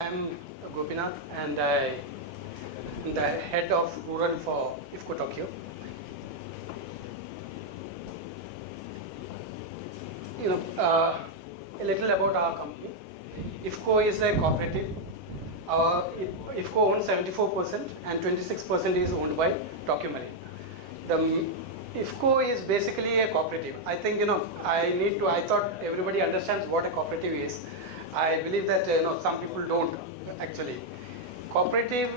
I'm Gopinath and I am the head of rural for IFFCO Tokyo. A little about our company. IFFCO is a cooperative. IFFCO owns 74% and 26% is owned by Tokyo Marine. The IFFCO is basically a cooperative. I think I thought everybody understands what a cooperative is. I believe that some people don't actually. Cooperative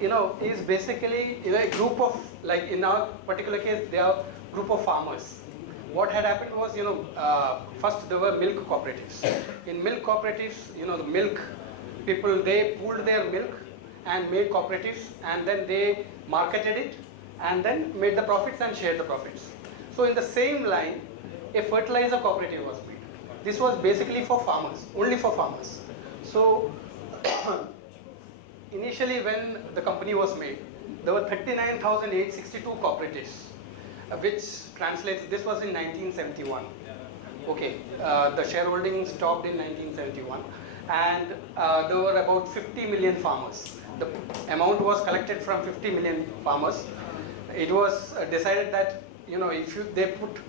is basically a group of, like in our particular case, they are a group of farmers. What had happened was, first there were milk cooperatives. In milk cooperatives, the milk people, they pooled their milk and made cooperatives, and then they marketed it and then made the profits and shared the profits. So in the same line, a fertilizer cooperative was made. This was basically for farmers, only for farmers. So initially when the company was made, there were 39,862 cooperatives, which translates, this was in 1971. Okay, the shareholding stopped in 1971, and there were about 50 million farmers. The amount was collected from 50 million farmers. It was decided that if they put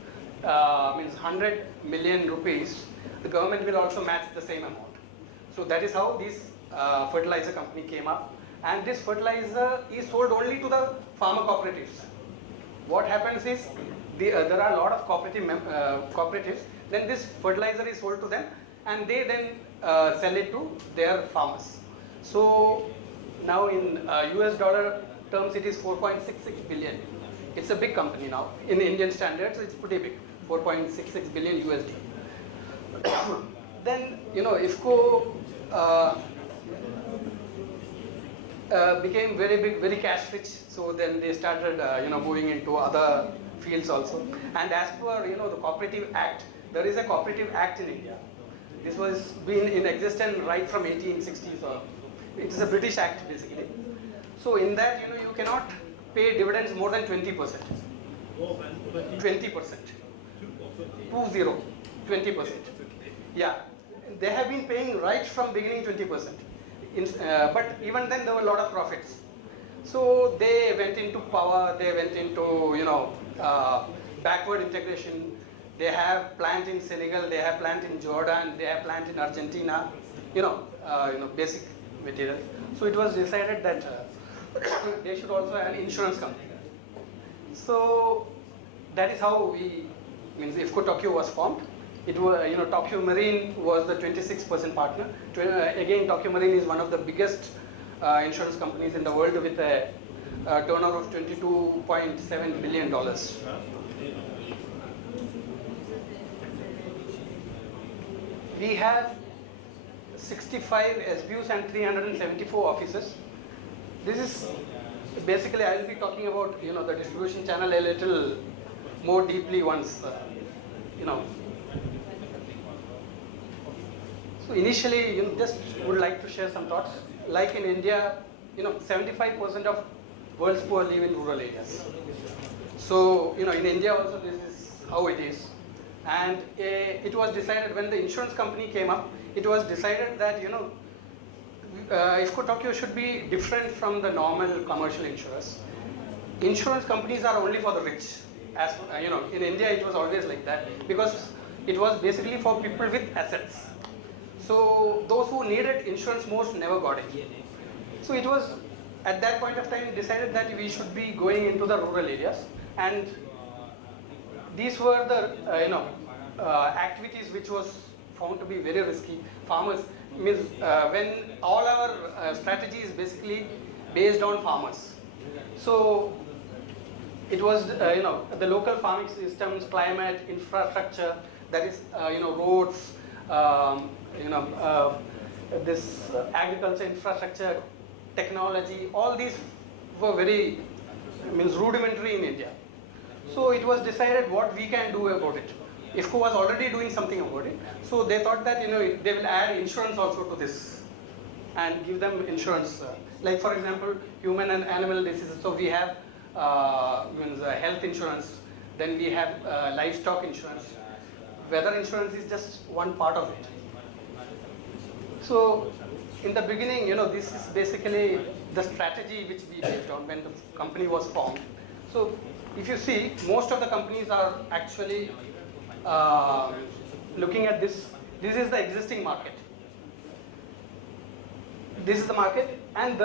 means 100 million rupees, the government will also match the same amount. So that is how this fertilizer company came up, and this fertilizer is sold only to the farmer cooperatives. What happens is there are a lot of cooperatives. Then this fertilizer is sold to them, and they then sell it to their farmers. So now in US dollar terms, it is 4.66 billion. It's a big company now. In Indian standards, it's pretty big, 4.66 billion USD. Then IFFCO became very big, very cash rich. So then they started moving into other fields also. And as per the Cooperative Act, there is a Cooperative Act in India. This was been in existence right from 1860s. It is a British Act basically. So in that you cannot pay dividends more than 20%. 20%. 20%. Yeah, they have been paying right from beginning 20%. But even then there were a lot of profits. So they went into power, they went into backward integration. They have plant in Senegal, they have plant in Jordan, they have plant in Argentina, basic material. So it was decided that they should also have an insurance company. So that is how IFFCO Tokyo was formed. It was, Tokyo Marine was the 26% partner. Again, Tokyo Marine is one of the biggest insurance companies in the world with a turnover of $22.7 billion. We have 65 SBUs and 374 offices. This is basically, I will be talking about the distribution channel a little more deeply once So initially, just would like to share some thoughts. Like in India, 75% of world's poor live in rural areas. So in India also this is how it is. And it was decided when the insurance company came up, it was decided that IFFCO Tokyo should be different from the normal commercial insurers. Insurance companies are only for the rich. As in India, it was always like that because it was basically for people with assets. So those who needed insurance most never got it. So it was at that point of time decided that we should be going into the rural areas, and these were the activities which was found to be very risky. Farmers means when all our strategy is basically based on farmers. So it was the local farming systems, climate, infrastructure, that is roads, this agriculture infrastructure, technology, all these were very rudimentary in India. So it was decided what we can do about it. IFFCO was already doing something about it. So they thought that they will add insurance also to this and give them insurance. Like for example, human and animal diseases. So we have health insurance, then we have livestock insurance. Weather insurance is just one part of it. So in the beginning, this is basically the strategy which we based on when the company was formed. So if you see, most of the companies are actually looking at this. This is the existing market. This is the market, and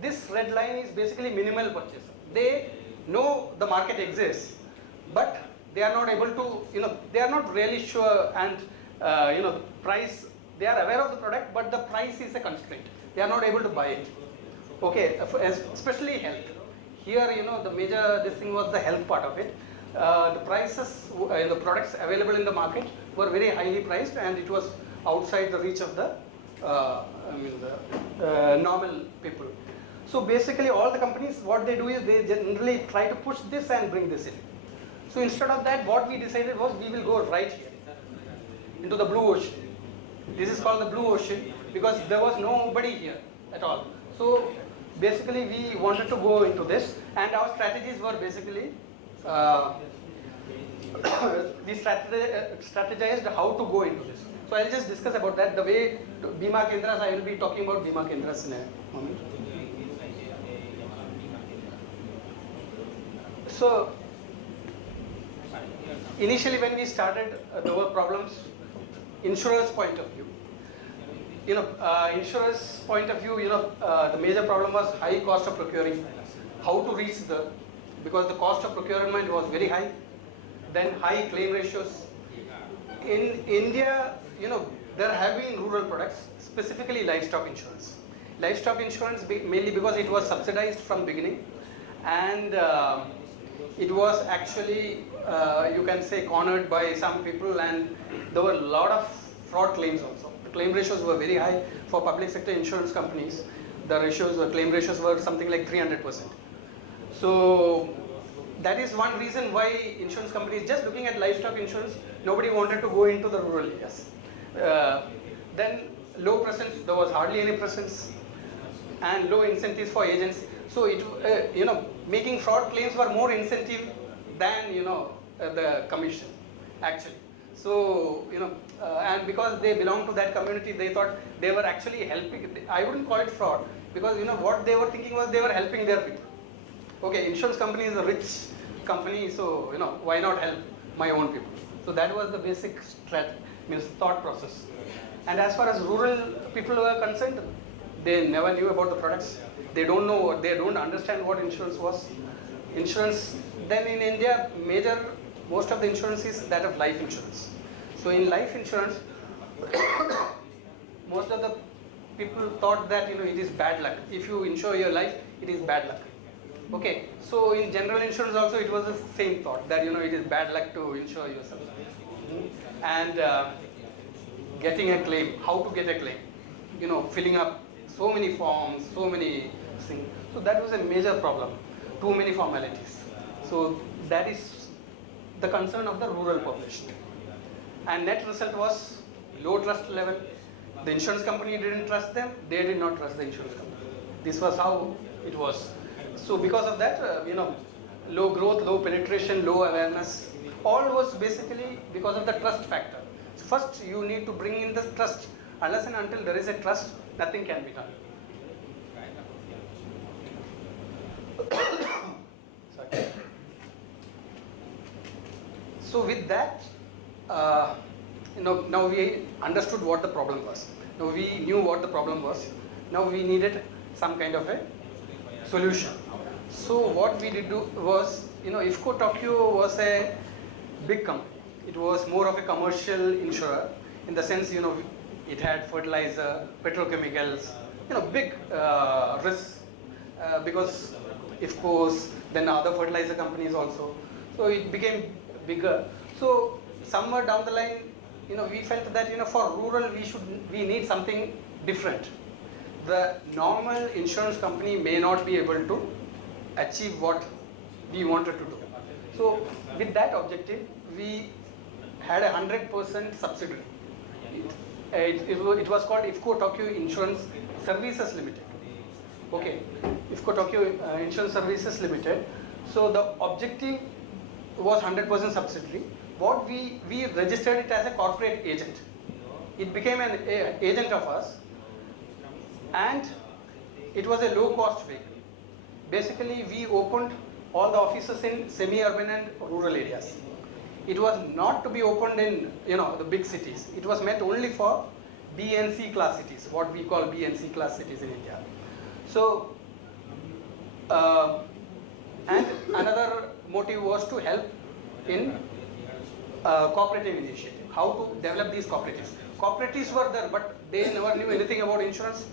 this red line is basically minimal purchaser. They know the market exists, but they are not able to, they are not really sure, and the price, they are aware of the product, but the price is a constraint. They are not able to buy it. Okay, especially health. Here, the major this thing was the health part of it. The prices, the products available in the market were very highly priced, and it was outside the reach of the normal people. So basically, all the companies, what they do is they generally try to push this and bring this in. So instead of that, what we decided was we will go right here into the blue ocean. This is called the blue ocean because there was nobody here at all. So basically, we wanted to go into this, and our strategies were basically we strategized how to go into this. So I'll just discuss about that. The way Bima Kendras, I will be talking about Bima Kendras in a moment. So initially when we started, there were problems, insurer's point of view. Insurer's point of view, the major problem was high cost of procuring, how to reach because the cost of procurement was very high, then high claim ratios. In India, there have been rural products, specifically livestock insurance. Livestock insurance mainly because it was subsidized from beginning, and it was actually, you can say, cornered by some people, and there were a lot of fraud claims also. The claim ratios were very high for public sector insurance companies. The claim ratios were something like 300%. So that is one reason why insurance companies, just looking at livestock insurance, nobody wanted to go into the rural areas. Then low presence, there was hardly any presence, and low incentives for agents. So making fraud claims were more incentive than the commission actually. So and because they belong to that community, they thought they were actually helping. I wouldn't call it fraud because what they were thinking was they were helping their people. Okay, insurance company is a rich company, so why not help my own people? So that was the basic thought process. And as far as rural people were concerned, they never knew about the products. They don't know, they don't understand what insurance was. Insurance, then in India, most of the insurance is that of life insurance. So in life insurance, most of the people thought that it is bad luck. If you insure your life, it is bad luck. Okay, so in general insurance also it was the same thought that it is bad luck to insure yourself. And getting a claim, how to get a claim, filling up so many forms, so many things. So that was a major problem, too many formalities. So that is the concern of the rural population. And net result was low trust level. The insurance company didn't trust them, they did not trust the insurance company. This was how it was. So because of that, low growth, low penetration, low awareness, all was basically because of the trust factor. First, you need to bring in the trust. Unless and until there is a trust, nothing can be done. Sorry. So with that, now we understood what the problem was. Now we knew what the problem was. Now we needed some kind of a solution. So what we did was, IFFCO TOKIO was a big company. It was more of a commercial insurer in the sense, it had fertilizer, petrochemicals, big risks because IFFCO's, then other fertilizer companies also. So it became bigger. So somewhere down the line, we felt that for rural we need something different. The normal insurance company may not be able to achieve what we wanted to do. So with that objective, we had 100% subsidiary. It was called IFFCO TOKIO Insurance Services Limited. Okay, IFFCO TOKIO Insurance Services Limited. So the objective was 100% subsidiary. What we registered it as a corporate agent. It became an agent of us. and it was a low cost vehicle. Basically, we opened all the offices in semi-urban and rural areas. It was not to be opened in the big cities. It was meant only for B and C class cities, what we call B and C class cities in India. So, and another motive was to help in cooperative initiative. How to develop these cooperatives. Cooperatives were there, but they never knew anything about insurance,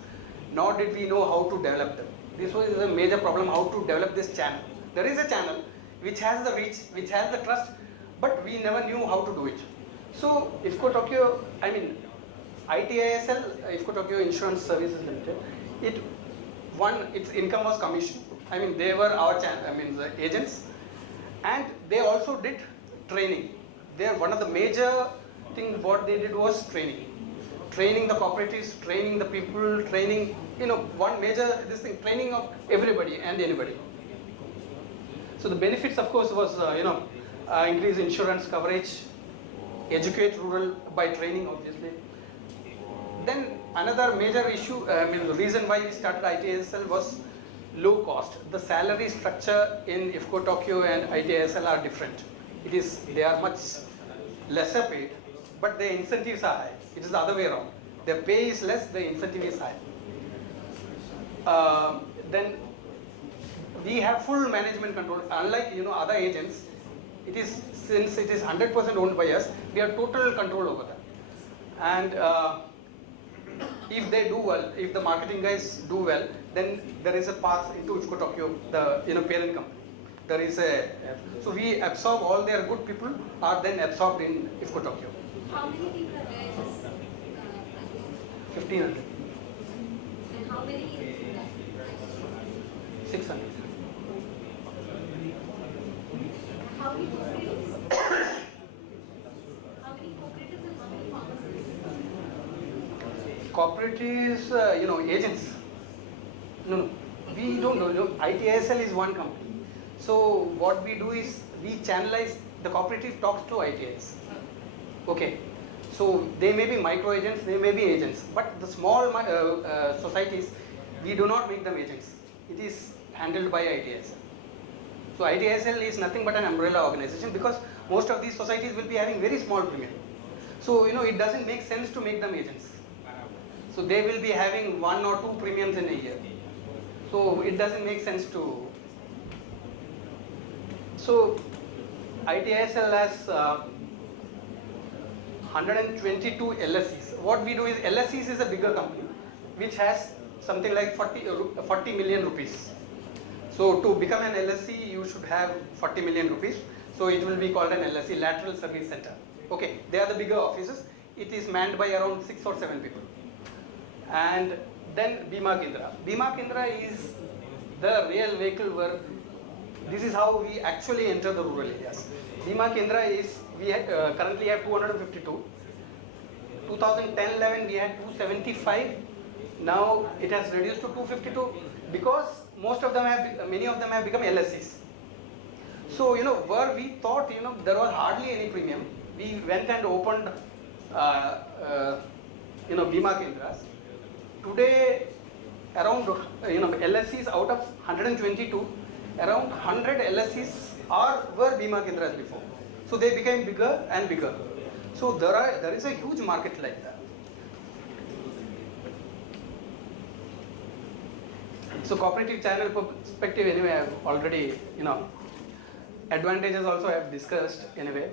nor did we know how to develop them. This was a major problem, how to develop this channel. There is a channel which has the reach, which has the trust, but we never knew how to do it. So, IFFCO Tokyo, ITISL, IFFCO Tokyo Insurance Services Limited, its income was commission. They were our the agents, and they also did training. One of the major things what they did was training the cooperatives, training the people, training, one major training of everybody and anybody. So the benefits, of course, was increase insurance coverage, educate rural by training, obviously. Then another major issue, the reason why we started ITISL was low cost. The salary structure in IFFCO Tokyo and ITISL are different. They are much lesser paid, but the incentives are high. It is the other way around. Their pay is less, the incentive is high. Then we have full management control. Unlike other agents, since it is 100% owned by us, we have total control over them. And if they do well, if the marketing guys do well, then there is a path into IFFCO Tokyo, the parent company. There is so we absorb all their good people are then absorbed in IFFCO Tokyo. How many people are there in this? 1,500. And how many? 600. How many cooperatives? How many cooperatives and how many pharmacies? Cooperatives, agents. No, we don't know. ITISL is one company. So what we do is we channelize, the cooperative talks to ITIS. Okay. So they may be micro agents, they may be agents, but the small societies, we do not make them agents. It is handled by ITISL. So ITISL is nothing but an umbrella organization because most of these societies will be having very small premium. So it doesn't make sense to make them agents. So they will be having 1 or 2 premiums in a year. So it doesn't make sense to. So ITISL has 122 LSEs. What we do is LSEs is a bigger company which has something like 40 million rupees. So to become an LSE, you should have 40 million rupees. So it will be called an LSE, Lateral Service Center. Okay, they are the bigger offices. It is manned by around 6 or 7 people. And then Bima Kendra. Bima Kendra is the real vehicle where this is how we actually enter the rural areas. Bima Kendra is, we currently have 252. 2010-11 we had 275. Now it has reduced to 252 because many of them have become LSEs. So where we thought there was hardly any premium, we went and opened Bima Kendras. Today around LSEs out of 122, around 100 LSEs were Bima Kendras before. So they became bigger and bigger. So there is a huge market like that. So cooperative channel perspective anyway, I have already advantages also I have discussed anyway.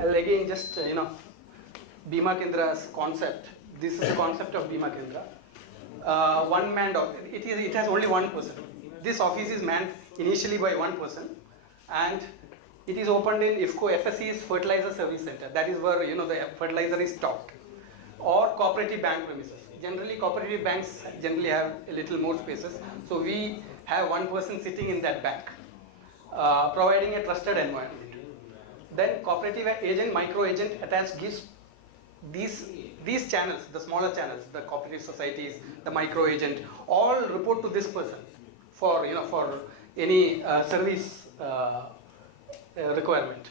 I'll again just Bima Kendra's concept. This is the concept of Bima Kendra. One manned office. It has only one person. This office is manned initially by one person, and it is opened in IFFCO FSC's Fertilizer Service Center. That is where the fertilizer is stocked, or cooperative bank premises. Generally, cooperative banks generally have a little more spaces. So we have one person sitting in that bank, providing a trusted environment. Then cooperative agent, micro agent attached gives these channels, the smaller channels, the cooperative societies, the micro agent, all report to this person for any service requirement.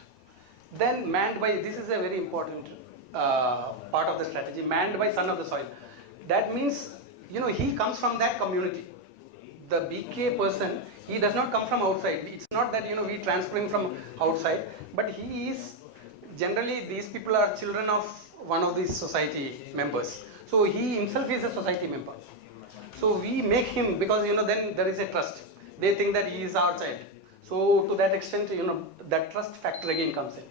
Then manned by, this is a very important part of the strategy, manned by son of the soil. That means, he comes from that community. The BK person, he does not come from outside. It's not that, we transfer him from outside, but he is, generally these people are children of one of these society members. So he himself is a society member. So we make him, because, then there is a trust. They think that he is our child. So to that extent, that trust factor again comes in.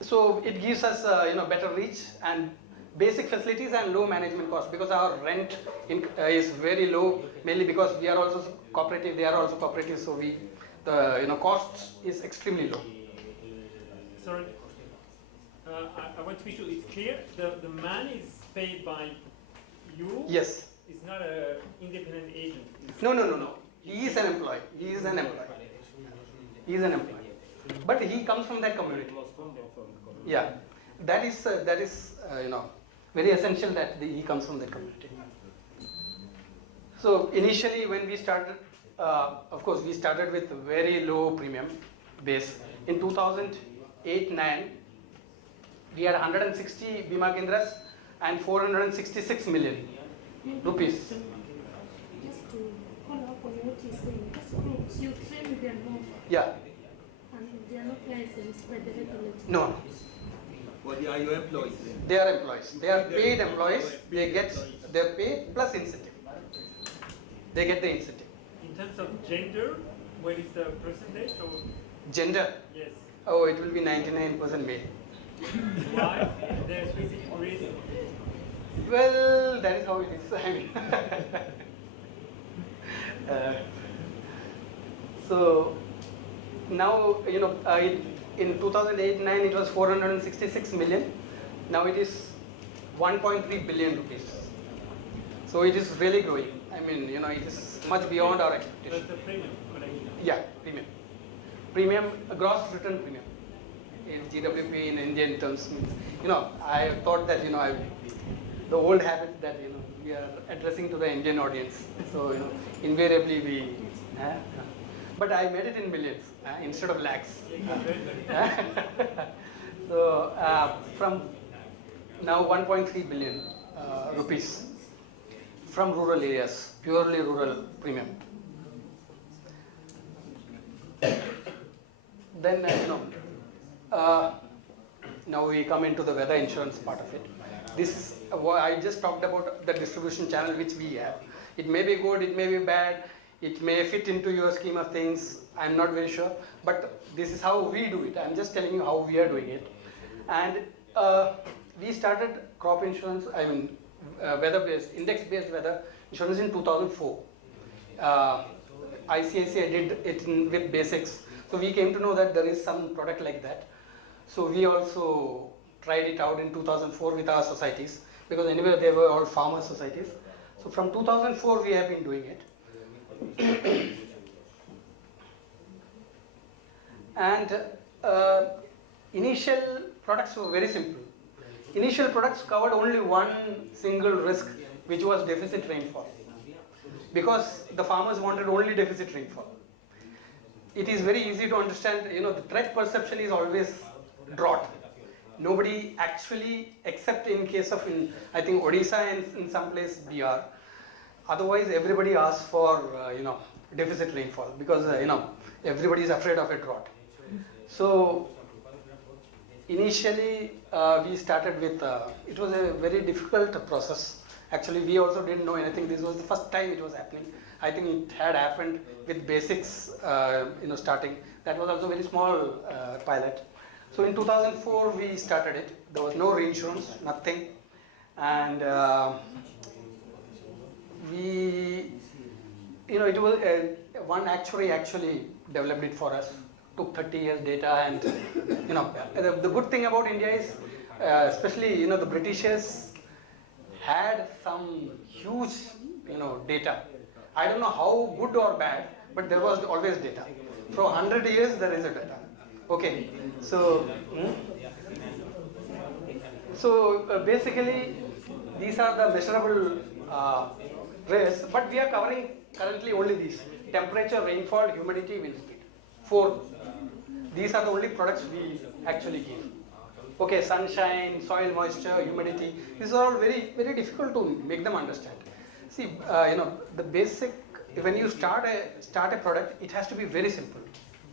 So it gives us, better reach and basic facilities and low management cost, because our rent is very low, mainly because we are also cooperative, they are also cooperative, so the cost is extremely low. Sorry, I want to be sure it's clear. The man is paid by you. Yes. It's not an independent agent. No. He is an employee. But he comes from that community. Yeah, that is very essential that he comes from that community. So initially when we started, of course we started with very low premium base. In 2008-9, we had 160 Bima Kendras and 466 million rupees. Just to follow up on what you're saying, these groups, you train them more, Yeah, and they are not licensed by the regulator. no, Well, are you employees then? they are employees. They are paid employees. They get their pay plus incentive. They get the incentive. In terms of gender, what is the percentage? Or Gender, yes, oh, it will be 99% male. why? There's specific reason. Well, that is how it is. I mean, so now, in 2008-9 it was 466 million. Now it is 1.3 billion rupees. So it is really growing. I mean, it is much beyond our expectation. That's the premium collection. Yeah, premium. Premium, gross written premium. In GWP in Indian terms means, I thought that, the old habit that, we are addressing to the Indian audience. So, invariably we, but I made it in millions instead of lakhs. So, from now 1.3 billion rupees from rural areas, purely rural premium. Then, now we come into the weather insurance part of it. This is what I just talked about, the distribution channel which we have. It may be good, it may be bad, it may fit into your scheme of things, I'm not very sure, but this is how we do it. I'm just telling you how we are doing it. And we started crop insurance, weather-based, index-based weather insurance in 2004. ICICI did it with basics. So we came to know that there is some product like that. So we also tried it out in 2004 with our societies, because anyway they were all farmer societies. So from 2004 we have been doing it. And initial products were very simple. Initial products covered only one single risk, which was deficit rainfall, because the farmers wanted only deficit rainfall. It is very easy to understand, the threat perception is always drought. Nobody actually, except in case of, I think Odisha and in some place BR, otherwise everybody asks for, deficit rainfall, because, everybody is afraid of a drought. So initially we started with, it was a very difficult process. Actually, we also didn't know anything. This was the first time it was happening. I think it had happened with basics, starting. That was also a very small pilot. So in 2004 we started it. There was no reinsurance, nothing, and it was one actuary actually developed it for us. Took 30 years data, and the good thing about India is, especially the Britishers had some huge data. I don't know how good or bad, but there was always data. For 100 years there is a data. Okay, so basically these are the measurable rays, but we are covering currently only these: temperature, rainfall, humidity, wind speed. 4. These are the only products we actually give. Okay, sunshine, soil moisture, humidity. These are all very difficult to make them understand. See, the basic, when you start a product, it has to be very simple,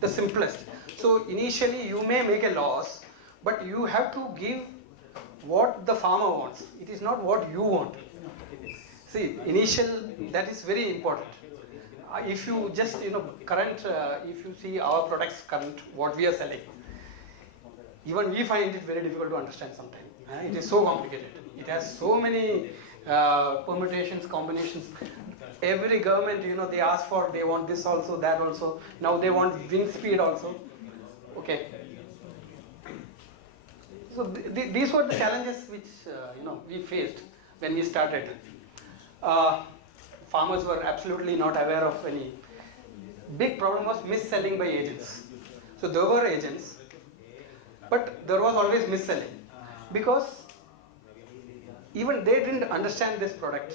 the simplest. So initially you may make a loss, but you have to give what the farmer wants. It is not what you want. See, that is very important. If you just, if you see our products current, what we are selling, even we find it very difficult to understand sometimes. It is so complicated. It has so many permutations, combinations. Every government, they ask for, they want this also, that also. Now they want wind speed also. Okay. So these were the challenges which we faced when we started. Farmers were absolutely not aware of any. Big problem was mis-selling by agents. So there were agents, but there was always mis-selling because even they didn't understand this product.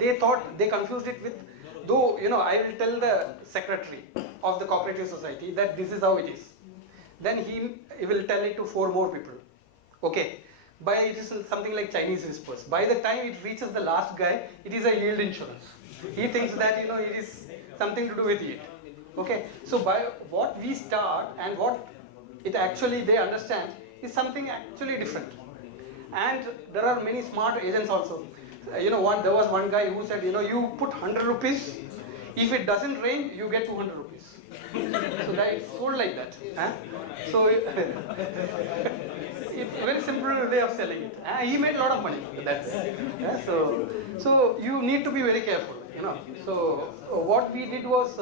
They thought, they confused it with, though, I will tell the secretary of the cooperative society that this is how it is. Then he will tell it to 4 more people. Okay. It is something like Chinese whispers. By the time it reaches the last guy, it is a yield insurance. He thinks that, it is something to do with yield. Okay. So by what we start and what it actually they understand is something actually different. And there are many smart agents also. There was one guy who said, you put 100 rupees, if it doesn't rain, you get 200 rupees. So that is sold like that. So it's a very simple way of selling it. He made a lot of money. So you need to be very careful. So what we did was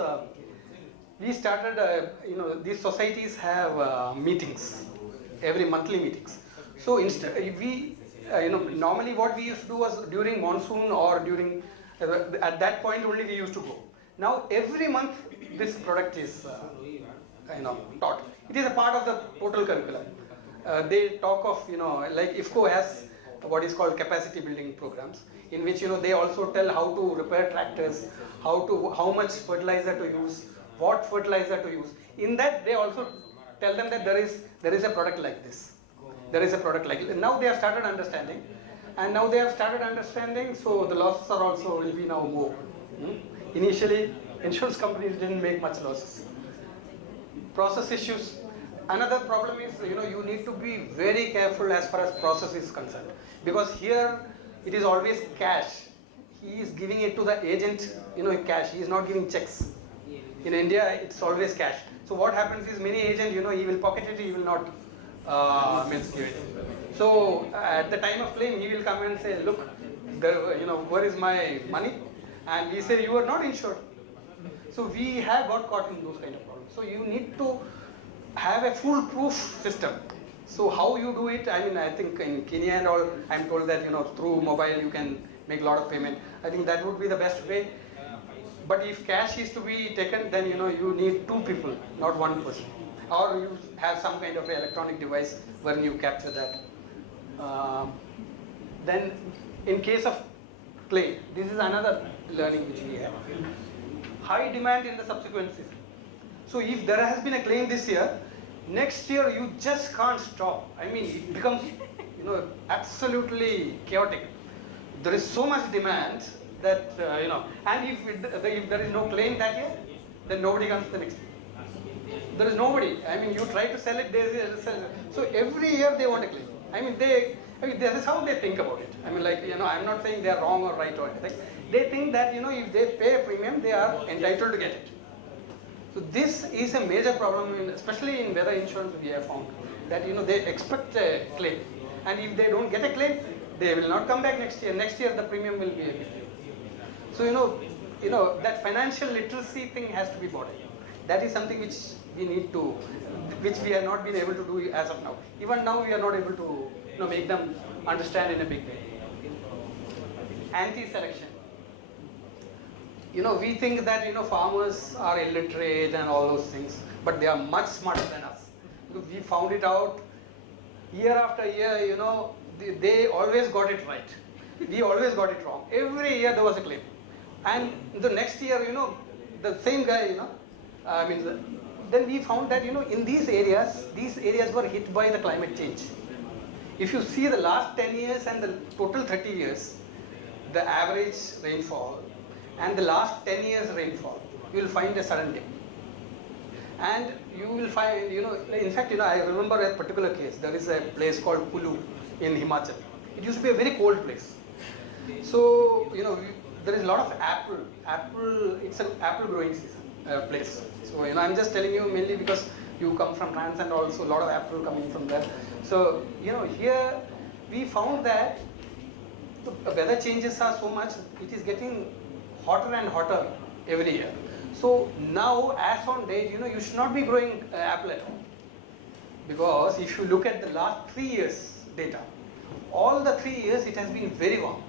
we started. These societies have meetings, every monthly meetings. So normally what we used to do was during monsoon or during at that point only we used to go. Now every month this product is taught. It is a part of the total curriculum. They talk of like IFFCO has what is called capacity building programs, in which they also tell how to repair tractors, how much fertilizer to use, what fertilizer to use. In that they also tell them that there is a product like this. There is a product like this. Now they have started understanding, so the losses are also will be now more. Initially, insurance companies didn't make much losses. Process issues. Another problem is, you need to be very careful as far as process is concerned, because here it is always cash. He is giving it to the agent, cash. He is not giving checks. In India, it's always cash. So what happens is many agents, he will pocket it, he will not give it. So at the time of claim, he will come and say, look, where is my money? And we say, you are not insured. So we have got caught in those kind of problems. So you need to have a foolproof system. So how you do it, I think in Kenya and all, I'm told that, through mobile you can make a lot of payment. I think that would be the best way. But if cash is to be taken, then, you need 2 people, not 1 person. Or you have some kind of electronic device where you capture that. Then in case of claim, this is another learning which we have. High demand in the subsequent season. So if there has been a claim this year, next year you just can't stop. It becomes, absolutely chaotic. There is so much demand that, and if there is no claim that year, then nobody comes the next year. There is nobody. You try to sell it, they sell it. So every year they want a claim. That is how they think about it. I'm not saying they are wrong or right or anything. They think that, if they pay a premium, they are entitled to get it. So this is a major problem, especially in weather insurance we have found, that, they expect a claim. And if they don't get a claim, they will not come back next year. Next year the premium will be a big deal. So, that financial literacy thing has to be brought in. That is something which we have not been able to do as of now. Even now we are not able to make them understand in a big way. Anti-selection. We think that farmers are illiterate and all those things, but they are much smarter than us. We found it out year after year. They always got it right. We always got it wrong. Every year there was a claim, and the next year, the same guy, then we found that in these areas were hit by the climate change. If you see the last 10 years and the total 30 years, the average rainfall and the last 10 years rainfall, you will find a sudden dip. And you will find, in fact, I remember a particular case. There is a place called Kulu in Himachal. It used to be a very cold place. So, there is a lot of apple. It's an apple growing season, place. So, I'm just telling you mainly because you come from France and also a lot of apple coming from there. So, here we found that the weather changes are so much, it is getting hotter and hotter every year. So now, as on date, you should not be growing apple at all. Because if you look at the last 3 years data, all the 3 years it has been very warm.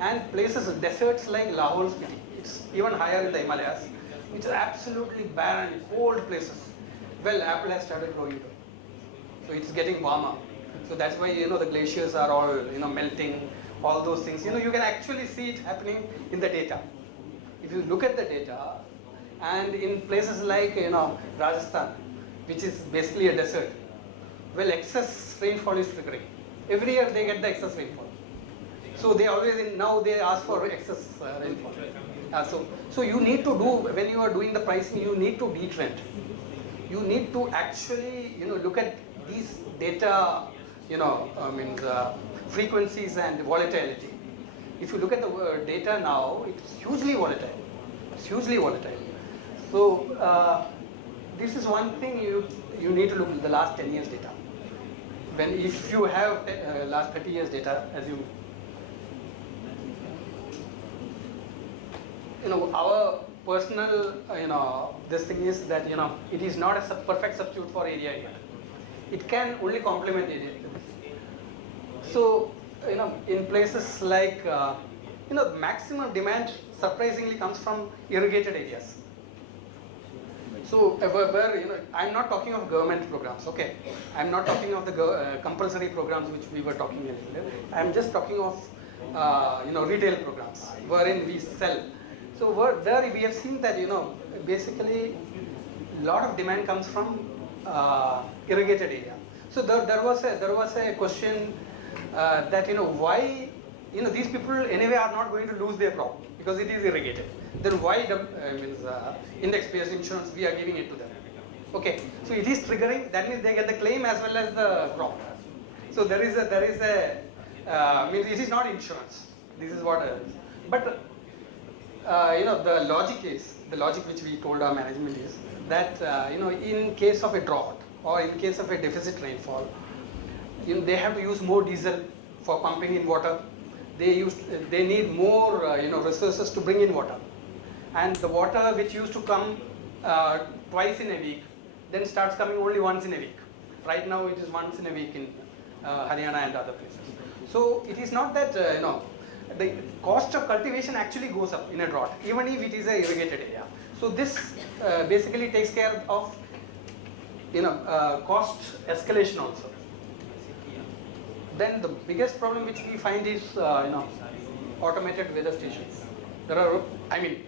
And places, deserts like Lahore Spiti, it's even higher in the Himalayas, which are absolutely barren, cold places. Well, apple has started growing there. So it's getting warmer. So that's why, the glaciers are all, melting, all those things. You can actually see it happening in the data. If you look at the data, and in places like, Rajasthan, which is basically a desert, well, excess rainfall is triggering. Every year they get the excess rainfall. So they always, now they ask for excess rainfall. So you need to do, when you are doing the pricing, you need to detrend. You need to actually, look at these data, frequencies and volatility. If you look at the data now, it's hugely volatile. It's hugely volatile. So this is one thing you need to look at the last 10 years data. If you have last 30 years data, assume, our personal, this thing is that, it is not a perfect substitute for area here. It can only complement area. So, in places like, maximum demand surprisingly comes from irrigated areas. So, where, I'm not talking of government programs, okay? I'm not talking of the compulsory programs which we were talking earlier. I'm just talking of, retail programs wherein we sell. So, there we have seen that, basically, a lot of demand comes from irrigated area. So, there was a question that, why, these people anyway are not going to lose their crop because it is irrigated. Then why index-based insurance we are giving it to them? Okay, so it is triggering. That means they get the claim as well as the crop. So there is a it is not insurance. This is what. But the logic which we told our management is that in case of a drought or in case of a deficit rainfall, they have to use more diesel for pumping in water. They need more resources to bring in water, and the water which used to come twice in a week then starts coming only once in a week. Right now it is once in a week in Haryana and other places. So it is not that the cost of cultivation actually goes up in a drought, even if it is a irrigated area. So this basically takes care of cost escalation also. Then the biggest problem which we find is automated weather stations. There are,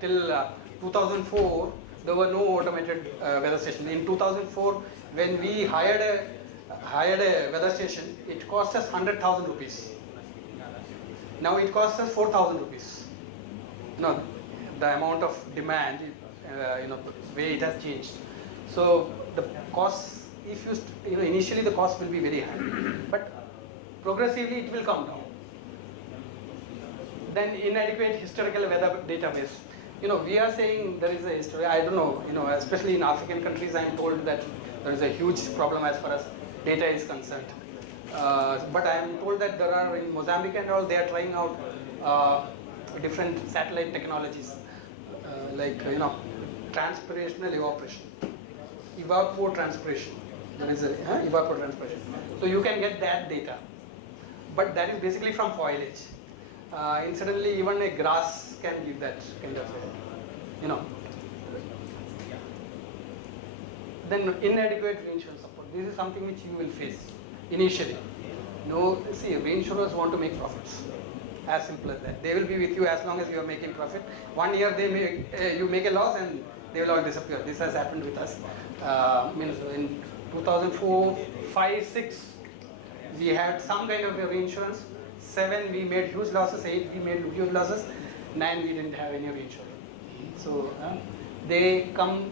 till 2004 there were no automated weather stations. In 2004, when we hired a weather station, it cost us 100,000 rupees. Now it costs us 4,000 rupees. No, the amount of demand, the way it has changed. So the costs, if initially the cost will be very high, but progressively it will come down. Then inadequate historical weather database. We are saying there is a history. I don't know. Especially in African countries, I am told that there is a huge problem as far as data is concerned. But I am told that there are in Mozambique and all, they are trying out different satellite technologies, like transpirational evaporation, evapotranspiration. There is a evapotranspiration. So you can get that data, but that is basically from foliage. Incidentally, even a grass can give that kind of, Then inadequate reinsurance support. This is something which you will face initially. See, reinsurers want to make profits. As simple as that. They will be with you as long as you are making profit. 1 year you make a loss and they will all disappear. This has happened with us. Means in 2004, 5, 6, we had some kind of a reinsurance. 7, we made huge losses. 8, we made huge losses. 9, we didn't have any reinsurance. So they come,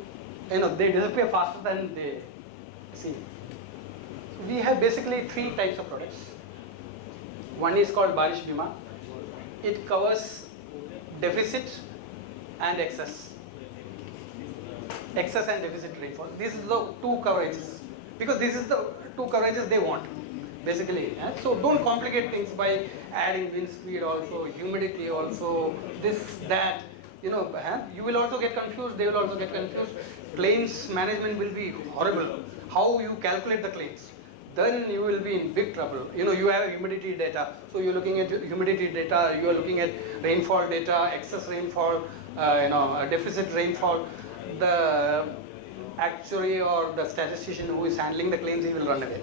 they disappear faster than they see. We have basically 3 types of products. One is called Barish Bima. It covers deficit and excess. Excess and deficit rainfall. This is the 2 coverages, because this is the 2 coverages they want, basically. So don't complicate things by adding wind speed also, humidity also, this, that. You will also get confused, they will also get confused. Claims management will be horrible. How you calculate the claims, then you will be in big trouble. You have humidity data, so you're looking at humidity data, you are looking at rainfall data, excess rainfall, deficit rainfall. The actuary or the statistician who is handling the claims, he will run away.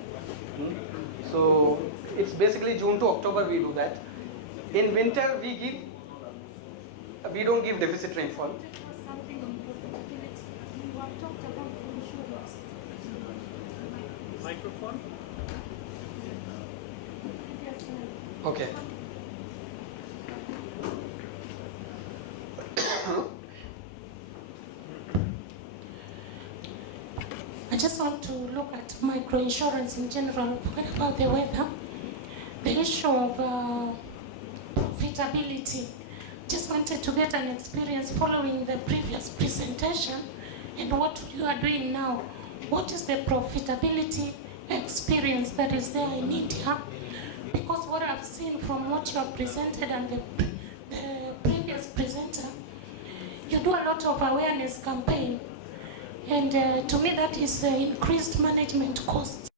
So it's basically June to October we do that. In winter we don't give deficit rainfall. That was something on profitability. You have talked about insurance. Microphone? Yes, sir. Okay. I just want to look at microinsurance in general. Forget about the weather. The issue of profitability. Just wanted to get an experience following the previous presentation and what you are doing now. What is the profitability experience that is there in India? Because what I've seen from what you have presented and the previous presenter, you do a lot of awareness campaign. And to me that is increased management costs.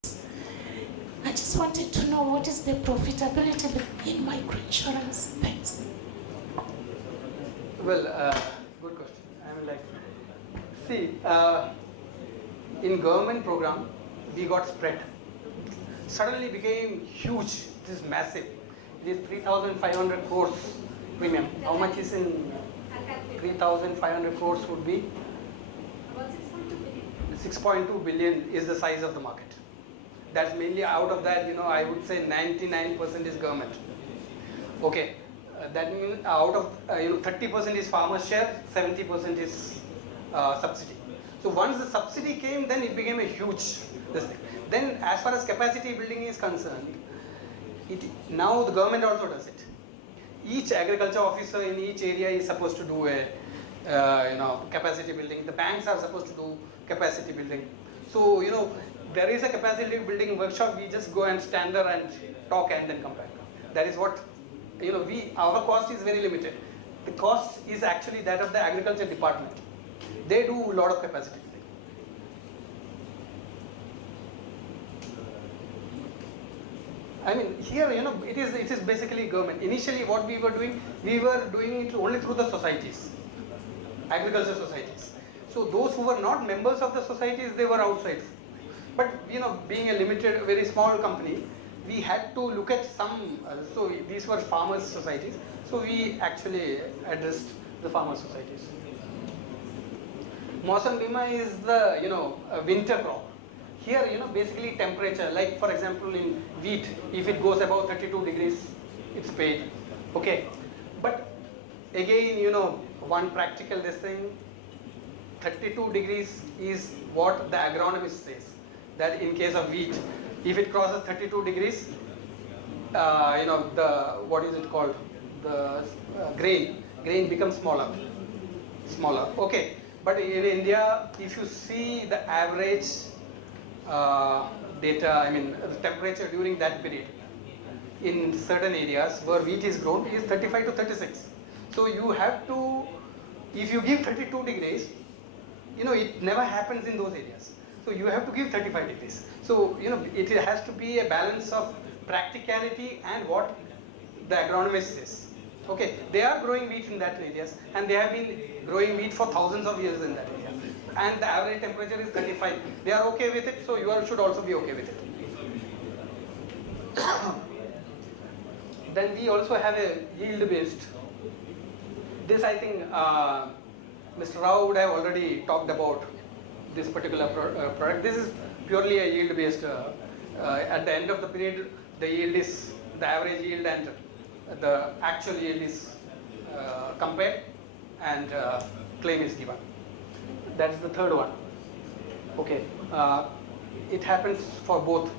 I just wanted to know what is the profitability in microinsurance. Thanks. Well, good question. See, in government program, we got spread. Suddenly became huge. It is massive. It is 3,500 crores premium. How much is in 3,500 crores would be? About 6.2 billion. 6.2 billion is the size of the market. That's mainly out of that, I would say 99% is government. Okay. That means out of 30% is farmer's share, 70% is subsidy. So once the subsidy came, then it became a huge this thing. Then as far as capacity building is concerned, now the government also does it. Each agriculture officer in each area is supposed to do a capacity building. The banks are supposed to do capacity building. So there is a capacity building workshop. We just go and stand there and talk and then come back. That is what. Our cost is very limited. The cost is actually that of the agriculture department. They do a lot of capacity building. I mean, here, it is basically government. Initially, what we were doing it only through the societies, agriculture societies. So those who were not members of the societies, they were outside. But being a limited, very small company, we had to look at some, so these were farmers' societies, so we actually addressed the farmers' societies. Mausam Bima is the, winter crop. Here, basically temperature, like for example in wheat, if it goes above 32 degrees, it's paid. Okay. But again, one practical this thing, 32 degrees is what the agronomist says, that in case of wheat, if it crosses 32 degrees, what is it called? The grain becomes smaller. Okay. But in India, if you see the average data, the temperature during that period, in certain areas where wheat is grown is 35 to 36. So you have to, if you give 32 degrees, it never happens in those areas. So you have to give 35 degrees. So, it has to be a balance of practicality and what the agronomist says. Okay, they are growing wheat in that areas and they have been growing wheat for thousands of years in that area. And the average temperature is 35. They are okay with it, so you should also be okay with it. Then we also have a yield based. This I think Mr. Rao would have already talked about this particular product. This is purely a yield based. At the end of the period, the yield is the average yield and the actual yield is compared and claim is given. That is the third one. Okay. It happens for both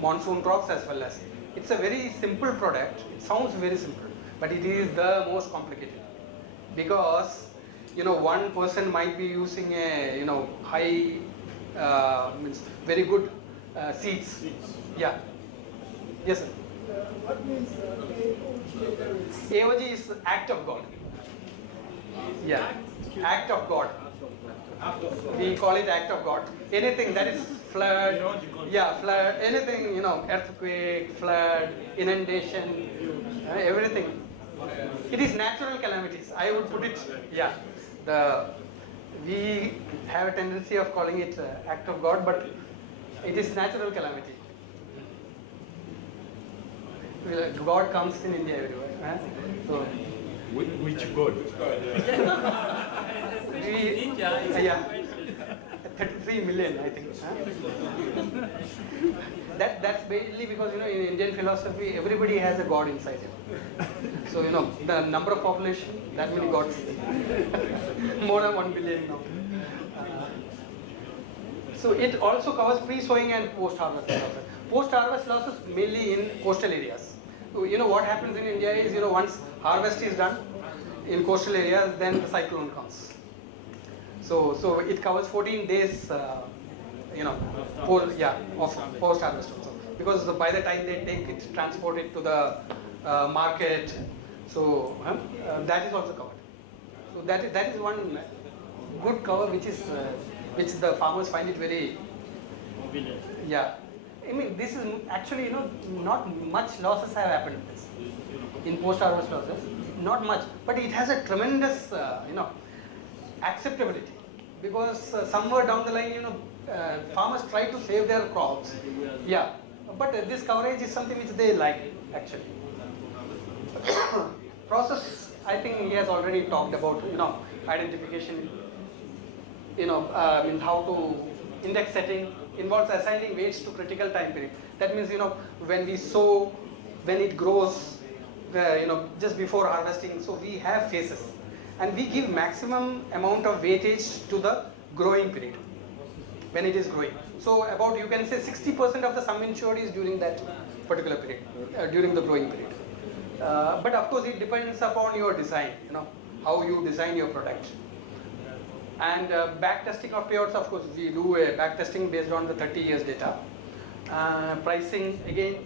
monsoon crops as well as. It's a very simple product. It sounds very simple, but it is the most complicated because one person might be using a high means very good seeds. Yeah. Yes, sir. What means AOG? AOG is act of God. Yeah, act of God. We call it act of God. Anything that is flood, flood, anything, earthquake, flood, inundation, everything. It is natural calamities. I would put it, we have a tendency of calling it act of God, but it is natural calamity. God comes in India everywhere. So, Which God? Especially in India, it's yeah. quite- 33 million, I think. That's basically because in Indian philosophy everybody has a god inside him. So the number of population, that many gods, more than 1 billion now. So it also covers pre-sowing and post-harvest losses. Post-harvest losses mainly in coastal areas. So, what happens in India is once harvest is done in coastal areas, then the cyclone comes. So it covers 14 days, post harvest also. Because by the time they take it, transport it to the market, so that is also covered. So that is one good cover which the farmers find it very. Yeah, I mean this is actually not much losses have happened in post harvest losses, not much, but it has a tremendous acceptability. Because somewhere down the line, farmers try to save their crops. Yeah, but this coverage is something which they like actually. Process, I think he has already talked about, identification, how to index setting involves assigning weights to critical time period. That means, when we sow, when it grows, just before harvesting, so we have phases. And we give maximum amount of weightage to the growing period, when it is growing. So about, you can say 60% of the sum insured is during that particular period, during the growing period. But of course it depends upon your design, how you design your product. And back testing of payouts, of course, we do a back testing based on the 30 years data. Pricing, again,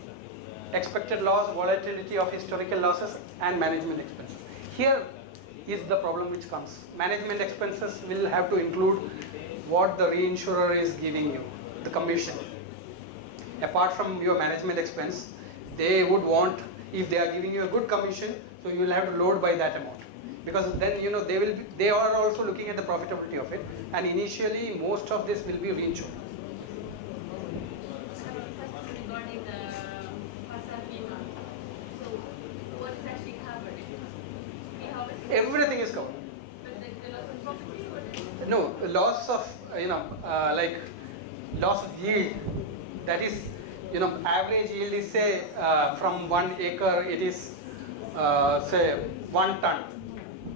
expected loss, volatility of historical losses, and management expenses. Here is the problem which comes. Management expenses will have to include what the reinsurer is giving you, the commission. Apart from your management expense, they would want, if they are giving you a good commission, so you will have to load by that amount. Because then they are also looking at the profitability of it, and initially most of this will be reinsured. Regarding the pasar bima, so what is actually covered? We have Everything is covered. the loss of property, what is No, loss of, like loss of yield, that is, average yield is say from 1 acre it is say 1 ton.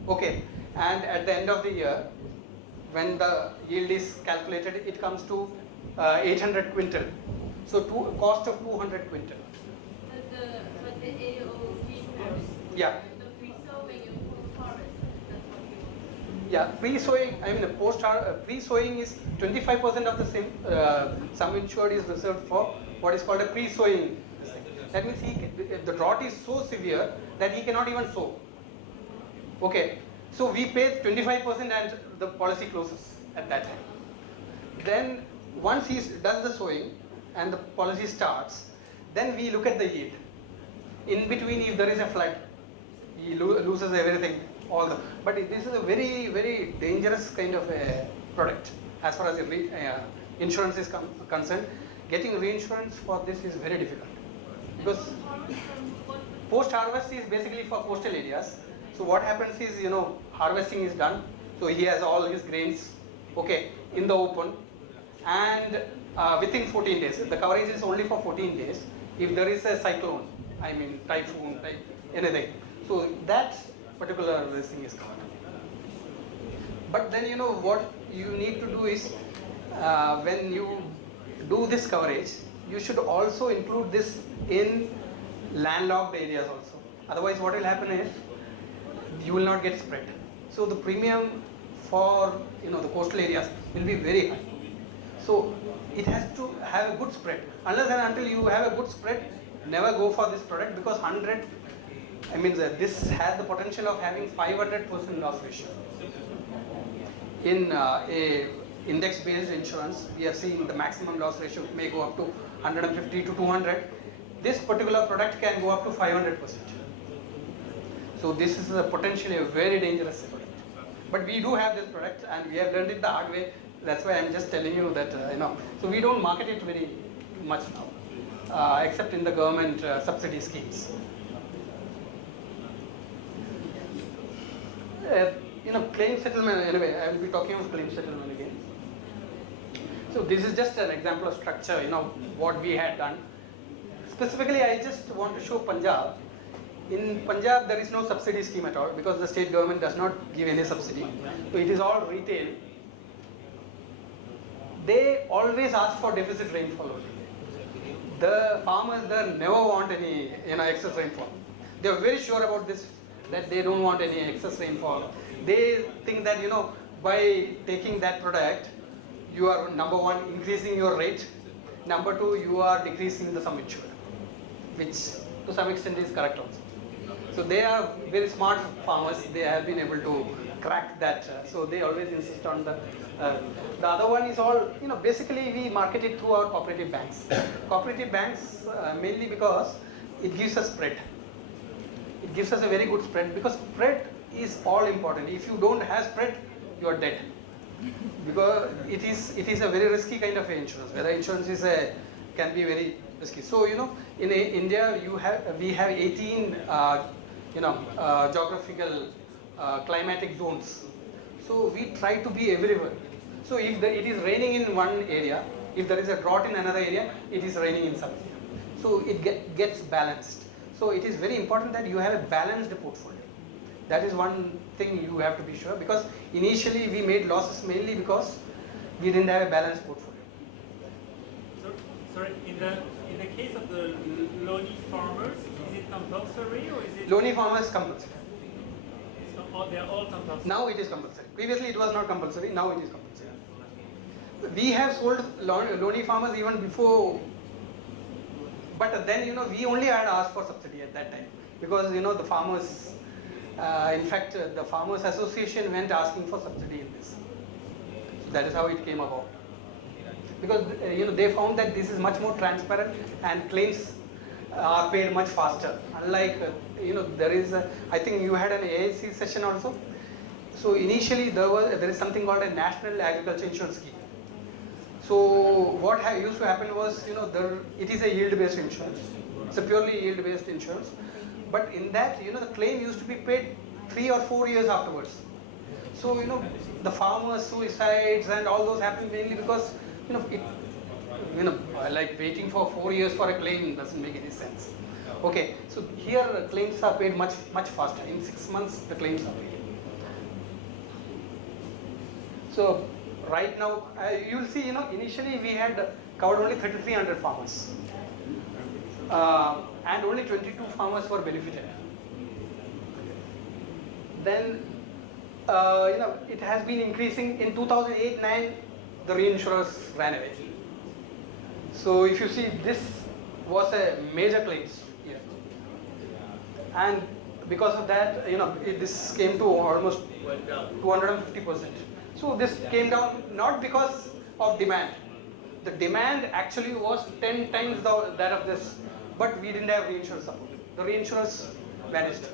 Okay, and at the end of the year, when the yield is calculated, it comes to 800 quintal. So cost of 200 quintal. but the AOV course, Yeah. the pre-sowing and post-harvest, that's what you want. Yeah, pre-sowing, pre-sowing is 25% of the same sum insured is reserved for what is called a pre-sowing. That means the drought is so severe that he cannot even sow. Okay, so we pay 25% and the policy closes at that time. Then once he does the sowing and the policy starts, then we look at the yield. In between, if there is a flood, he loses everything. But this is a very, very dangerous kind of a product as far as insurance is concerned. Getting reinsurance for this is very difficult because post-harvest is basically for coastal areas. So what happens is, harvesting is done, So he has all his grains, okay, in the open, and within 14 days. The coverage is only for 14 days. If there is a cyclone, I mean typhoon, anything, so that particular thing is covered. But then what you need to do is, when you do this coverage, you should also include this in landlocked areas also. Otherwise, what will happen is you will not get spread. So the premium for the coastal areas will be very high. So it has to have a good spread. Unless and until you have a good spread, never go for this product, because 100, I mean this has the potential of having 500% loss ratio. In a index-based insurance, we have seen the maximum loss ratio may go up to 150 to 200. This particular product can go up to 500%. So this is potentially a very dangerous product. But we do have this product, and we have learned it the hard way. That's why I'm just telling you that So we don't market it very much now, except in the government subsidy schemes. Claim settlement, anyway, I will be talking of claim settlement again. So this is just an example of structure, what we had done. Specifically, I just want to show Punjab. In Punjab, there is no subsidy scheme at all, because the state government does not give any subsidy. So it is all retail. They always ask for deficit rainfall only. The farmers there never want any excess rainfall. They are very sure about this, that they don't want any excess rainfall. They think that by taking that product, you are, number one, increasing your rate. Number two, you are decreasing the sum insured, which to some extent is correct also. So they are very smart farmers. They have been able to crack that. So they always insist on the other one is all, basically we market it through our cooperative banks. Cooperative banks mainly because it gives us spread. It gives us a very good spread, because spread is all important. If you don't have spread, you are dead. Because it is a very risky kind of insurance. Weather insurance can be very risky. So in India we have 18 geographical climatic zones. So we try to be everywhere. So if it is raining in one area, if there is a drought in another area, it is raining in some area. So it gets balanced. So it is very important that you have a balanced portfolio. That is one thing you have to be sure, because initially we made losses mainly because we didn't have a balanced portfolio. So, sorry, in the case of the Loni farmers, is it compulsory or is it? Loni farmers compulsory. They are all compulsory. Now it is compulsory. Previously it was not compulsory. Now it is compulsory. We have sold Loni farmers even before, but then we only had asked for subsidy at that time, because the farmers. In fact, the Farmers Association went asking for subsidy in this. So that is how it came about. Because they found that this is much more transparent and claims are paid much faster. Unlike there is I think you had an AIC session also. So initially there is something called a National Agriculture Insurance Scheme. So what used to happen was it is a yield-based insurance. It's a purely yield-based insurance. But in that, the claim used to be paid 3 or 4 years afterwards. So, the farmers' suicides and all those happen mainly because, like waiting for 4 years for a claim doesn't make any sense. Okay, so here claims are paid much faster. In 6 months, the claims are paid. So, right now, you will see, initially we had covered only 3,300 farmers. And only 22 farmers were benefited. Then, it has been increasing. In 2008-9, the reinsurers ran away. So if you see, this was a major claims year, and because of that, this came to almost 250%. So this came down not because of demand. The demand actually was 10 times that of this. But we didn't have reinsurance support. The reinsurers vanished.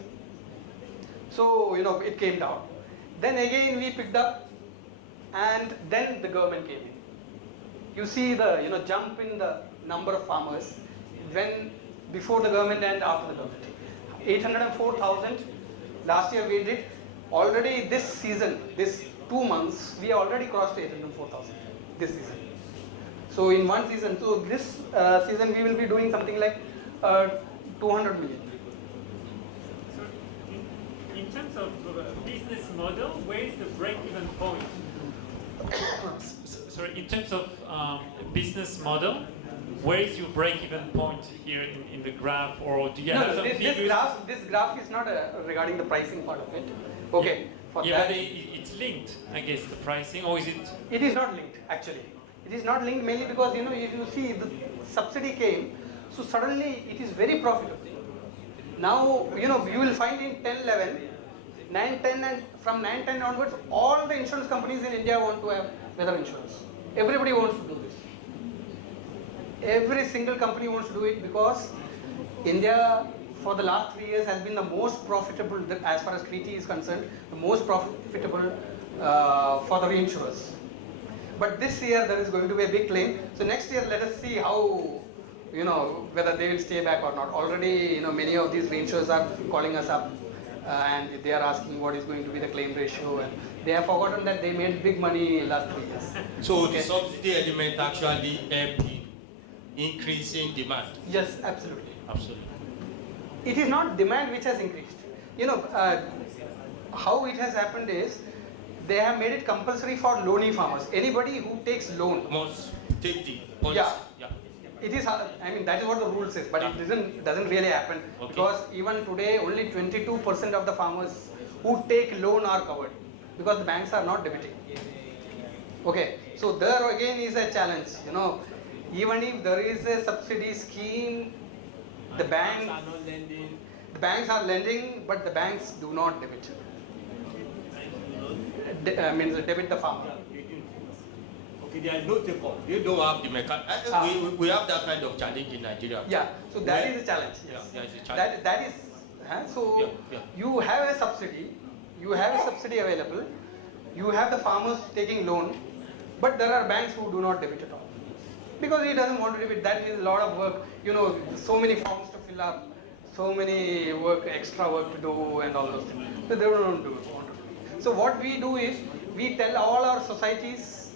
So, it came down. Then again we picked up, and then the government came in. You see the jump in the number of farmers before the government and after the government. 804,000 last year we did, already this season, this 2 months, we already crossed 804,000 this season. So in one season, so this season we will be doing something like 200 million. So in terms of business model, where is the break-even point? Sorry, in terms of business model, where is your break-even point here in the graph, or do you have some figures? This graph is not regarding the pricing part of it. Okay. For Yeah, that, but it's linked, I guess, the pricing, or is it? it is not linked actually. It is not linked mainly because if you see the subsidy came, so suddenly it is very profitable. Now you will find in 10, 11, 9, 10, and from 9, 10 onwards, all the insurance companies in India want to have weather insurance. Everybody wants to do this. Every single company wants to do it because India for the last 3 years has been the most profitable, as far as treaty is concerned, the most profitable for the reinsurers. But this year there is going to be a big claim. So next year let us see how, whether they will stay back or not. Already, many of these reinsurers are calling us up and they are asking what is going to be the claim ratio, and they have forgotten that they made big money last 3 years. So the subsidy element actually helped in increasing demand? Yes, absolutely. Absolutely. It is not demand which has increased. How it has happened is they have made it compulsory for loanee farmers. Anybody who takes loan Must take the policy. Yeah. It is. That is what the rule says, but it doesn't really happen because even today only 22% of the farmers who take loan are covered because the banks are not debiting. Okay, so there again is a challenge. Even if there is a subsidy scheme, the banks are lending, but the banks do not debit. Means debit the farmer. Okay, there is no take-off. They don't have the mechanism. We have that kind of challenge in Nigeria. Yeah, so that is a challenge. Yes. Yeah, there is a challenge. That is. So you have a subsidy, available. You have the farmers taking loan, but there are banks who do not debit at all because he doesn't want to debit. That is a lot of work. So many forms to fill up, so many extra work to do, and all those things. So they don't want to do it. So what we do is we tell all our societies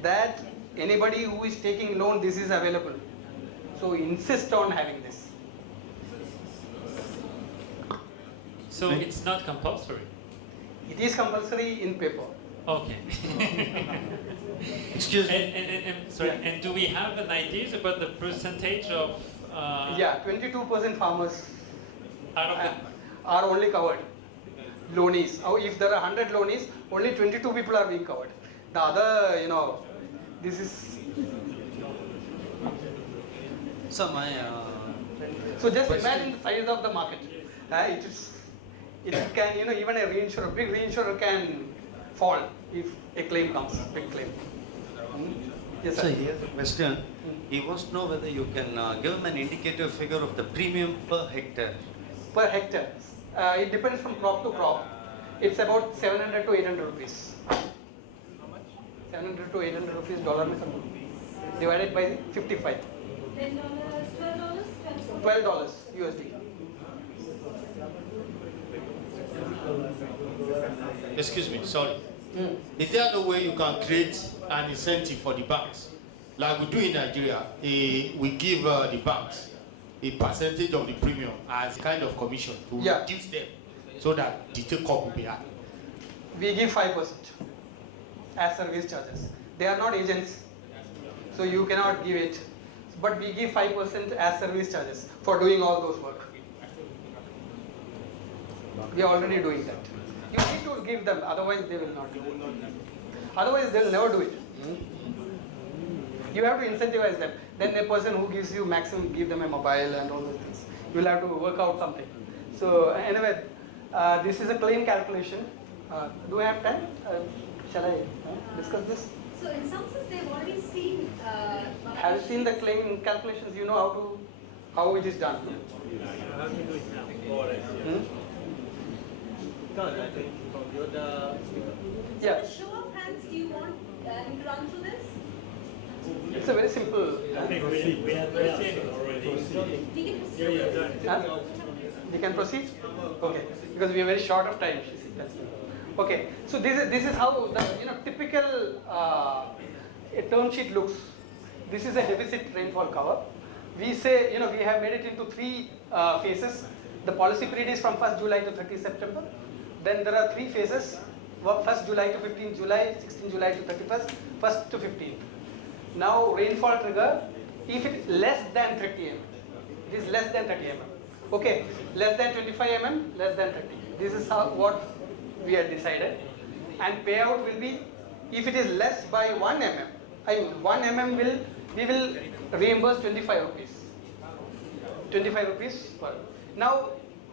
that anybody who is taking loan, this is available. So insist on having this. So it's not compulsory? It is compulsory in paper. Okay. Excuse me. And do we have an idea about the percentage of... 22% farmers out of are only covered. Loanees. If there are 100 loanees, only 22 people are being covered. The other, this is... So So just imagine the size of the market. It can, even a big reinsurer can fall if a claim comes, big claim. Yes, sir. So here's a question. He wants to know whether you can give him an indicative figure of the premium per hectare. Per hectare. It depends from crop to crop. It's about 700 to 800 rupees. 700 to 800 rupees dollar divided by 55. $10, $12, $12 USD. Excuse me, sorry. Is there no way you can create an incentive for the banks? Like we do in Nigeria, we give the banks a percentage of the premium as kind of commission to reduce them so that the take-up will be high. We give 5% as service charges. They are not agents, so you cannot give it. But we give 5% as service charges for doing all those work. We are already doing that. You need to give them, otherwise they will not do it. Otherwise they will never do it. You have to incentivize them. Then a person who gives you maximum, give them a mobile and all those things. You will have to work out something. So anyway, this is a claim calculation. Do I have time? Shall I discuss this? So in some sense they've already seen... Have you seen the claim calculations? You know how it is done? How do you do it now? Yeah. So the show of hands, do you want him to run through this? It's a very simple. I think we have already. We can proceed. We can proceed? Okay. Because we are very short of time. That's Okay, so this is how the typical a term sheet looks. This is a deficit rainfall cover. We say we have made it into three phases. The policy period is from 1st July to 30 September. Then there are three phases: 1st July to 15th July, 16th July to 31st, 1st to 15th. Now rainfall trigger, if it is less than 30 mm, it is less than 30 mm. Okay, less than 25 mm, less than 30. This is what we had decided. And payout will be, if it is less by 1 mm, I mean 1 mm we will reimburse 25 rupees. 25 rupees per. Now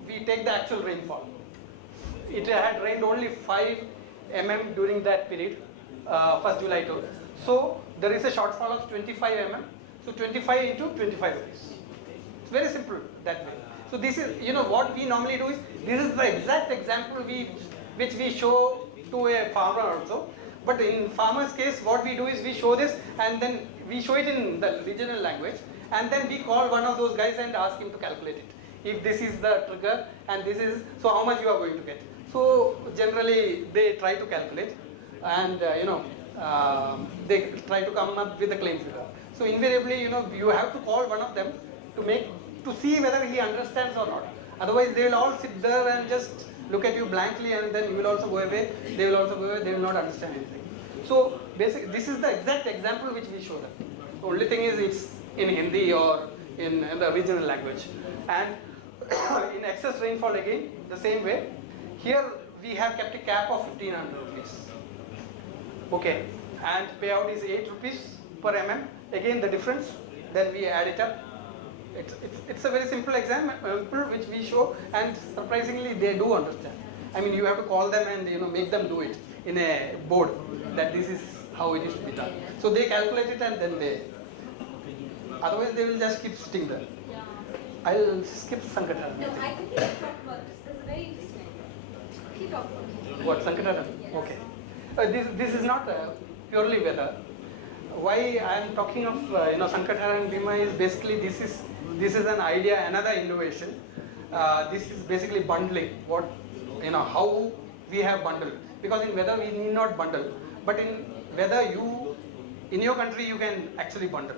we take the actual rainfall. It had rained only 5 mm during that period, 1st July to. So there is a shortfall of 25 mm. So 25 into 25 rupees. It's very simple that way. So this is, what we normally do is, this is the exact example which we show to a farmer also. But in farmer's case, what we do is we show this and then we show it in the regional language, and then we call one of those guys and ask him to calculate it. If this is the trigger and this is, so how much you are going to get. So generally they try to calculate, and they try to come up with a claim figure. So invariably, you have to call one of them to see whether he understands or not. Otherwise they will all sit there and just look at you blankly, and then you will also go away, they will also go away, they will not understand anything. So basically this is the exact example which we show them. The only thing is it's in Hindi or in the regional language. And in excess rainfall again, the same way. Here we have kept a cap of 1500 rupees. Okay, and payout is 8 rupees per mm. Again the difference, then we add it up. It's a very simple example which we show, and surprisingly they do understand. I mean, you have to call them and make them do it in a board that this is how it is to be done. So they calculate it and then they. Otherwise they will just keep sitting there. Yeah. I'll skip Sankataran. No, I think we should talk about this. This is very interesting. Keep talking about it. What, Sankataran? Yes. Okay. This is not purely weather. Why I am talking of Sankataran Bima is basically this is an idea, another innovation. This is basically bundling. How we have bundled. Because in weather we need not bundle, but in weather in your country you can actually bundle.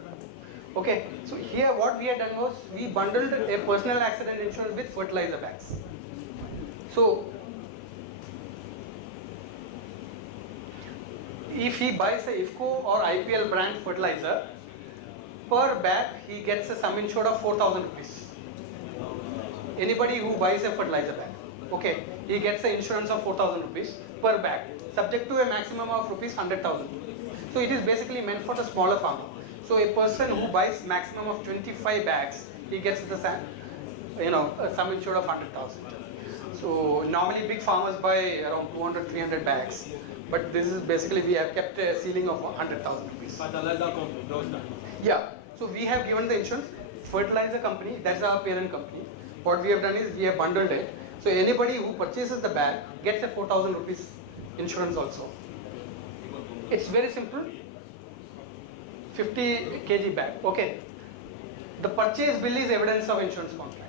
Okay, so here what we had done was we bundled a personal accident insurance with fertilizer bags. So if he buys a IFFCO or IPL brand fertilizer, per bag he gets a sum insured of 4,000 rupees. Anybody who buys a fertilizer bag, okay, he gets an insurance of 4,000 rupees per bag, subject to a maximum of rupees 100,000. So it is basically meant for the smaller farmer. So a person who buys maximum of 25 bags, he gets the sum insured of 100,000. So normally big farmers buy around 200, 300 bags, but this is basically we have kept a ceiling of 100,000 rupees. Yeah. So we have given the insurance. Fertilizer company, that's our parent company. What we have done is we have bundled it. So anybody who purchases the bag gets a 4,000 rupees insurance also. It's very simple. 50 kg bag. Okay. The purchase bill is evidence of insurance contract.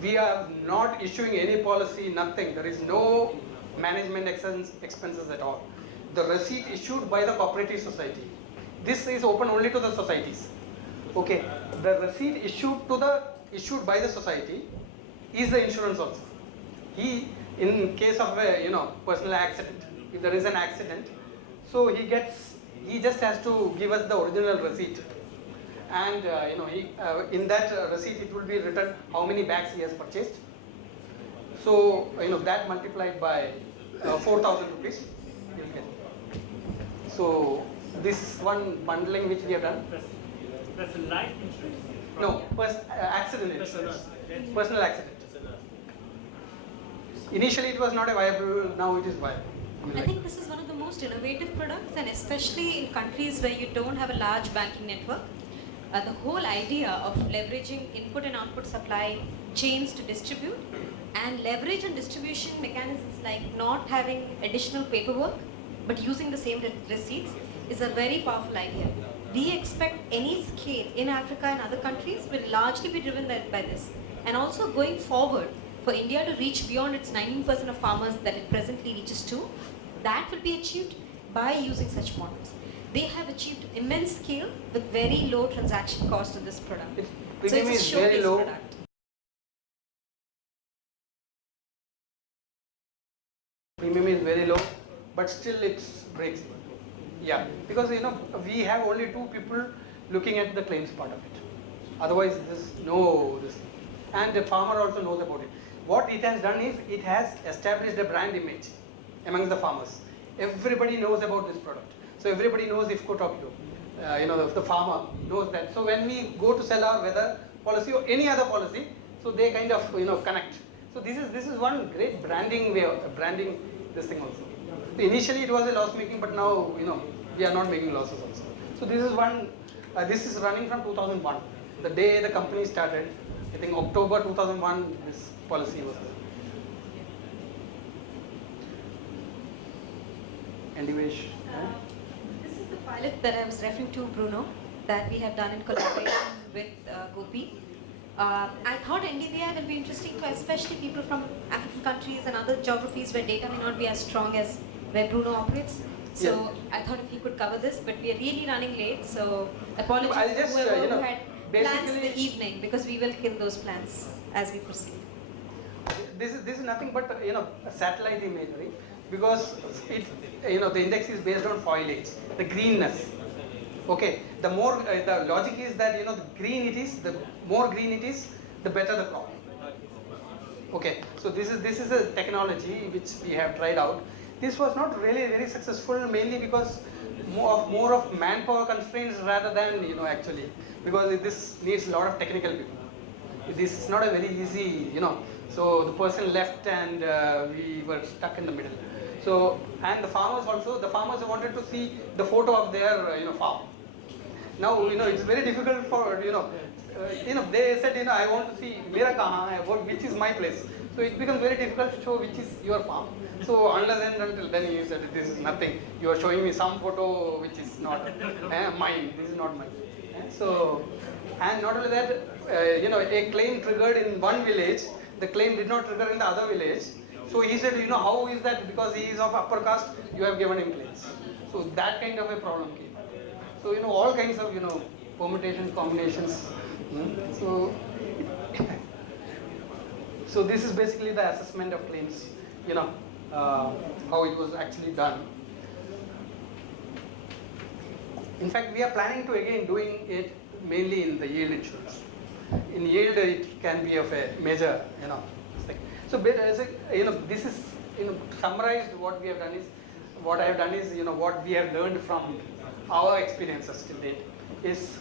We are not issuing any policy, nothing. There is no management expenses at all. The receipt issued by the cooperative society. This is open only to the societies. Okay. The receipt issued by the society is the insurance also. In case of a personal accident, if there is an accident, so he just has to give us the original receipt, and in that receipt it will be written how many bags he has purchased. So that multiplied by 4,000 rupees, you will get. So this is one bundling which we have done. That's a life insurance. No, accident insurance. Personal accident. Initially it was not a viable, now it is viable. I think this is one of the most innovative products, and especially in countries where you don't have a large banking network. The whole idea of leveraging input and output supply chains to distribute, and leverage and distribution mechanisms like not having additional paperwork but using the same receipts is a very powerful idea. We expect any scale in Africa and other countries will largely be driven by this. And also going forward, for India to reach beyond its 19% of farmers that it presently reaches to, that will be achieved by using such models. They have achieved immense scale with very low transaction cost of this product. So Premium it's a is very showcase low. product. Premium is very low, but still it breaks. Yeah, because we have only 2 people looking at the claims part of it. Otherwise, this, and the farmer also knows about it. What it has done is it has established a brand image among the farmers. Everybody knows about this product. So everybody knows IFFCO TOKIO. The farmer knows that. So when we go to sell our weather policy or any other policy, so they kind of connect. So this is one great branding way of branding this thing also. So initially it was a loss making, but now we are not making losses also. So this is one. This is running from 2001. The day the company started, I think October 2001, this policy was there. Anyway. This is the pilot that I was referring to, Bruno, that we have done in collaboration with Gopi. I thought NDVI will be interesting to especially people from African countries and other geographies where data may not be as strong as where Bruno operates. So yeah. I thought if he could cover this, but we are really running late, so apologies to whoever who had plans in the evening, because we will kill those plans as we proceed. This is nothing but a satellite imagery, because it the index is based on foliage, the greenness. Okay, the more the logic is that the green it is, the more green it is, the better the crop. Okay, so this is a technology which we have tried out. This was not really very successful, mainly because more of manpower constraints rather than actually, because this needs a lot of technical people. This is not a very easy So the person left and we were stuck in the middle. So and the farmers wanted to see the photo of their farm. Now it's very difficult for they said I want to see mera kahan hai, which is my place. So it becomes very difficult to show which is your farm. So unless and until then you said this is nothing. You are showing me some photo which is not mine. This is not mine. So and not only that, a claim triggered in one village, the claim did not trigger in the other village. So he said, how is that? Because he is of upper caste, you have given him claims. So that kind of a problem came. So all kinds of permutations, combinations. So this is basically the assessment of claims. How it was actually done. In fact, we are planning to again doing it mainly in the yield insurance. In yield, it can be of a major, thing. So, this is, summarized what we have done is, what I have done is, what we have learned from our experiences till date is,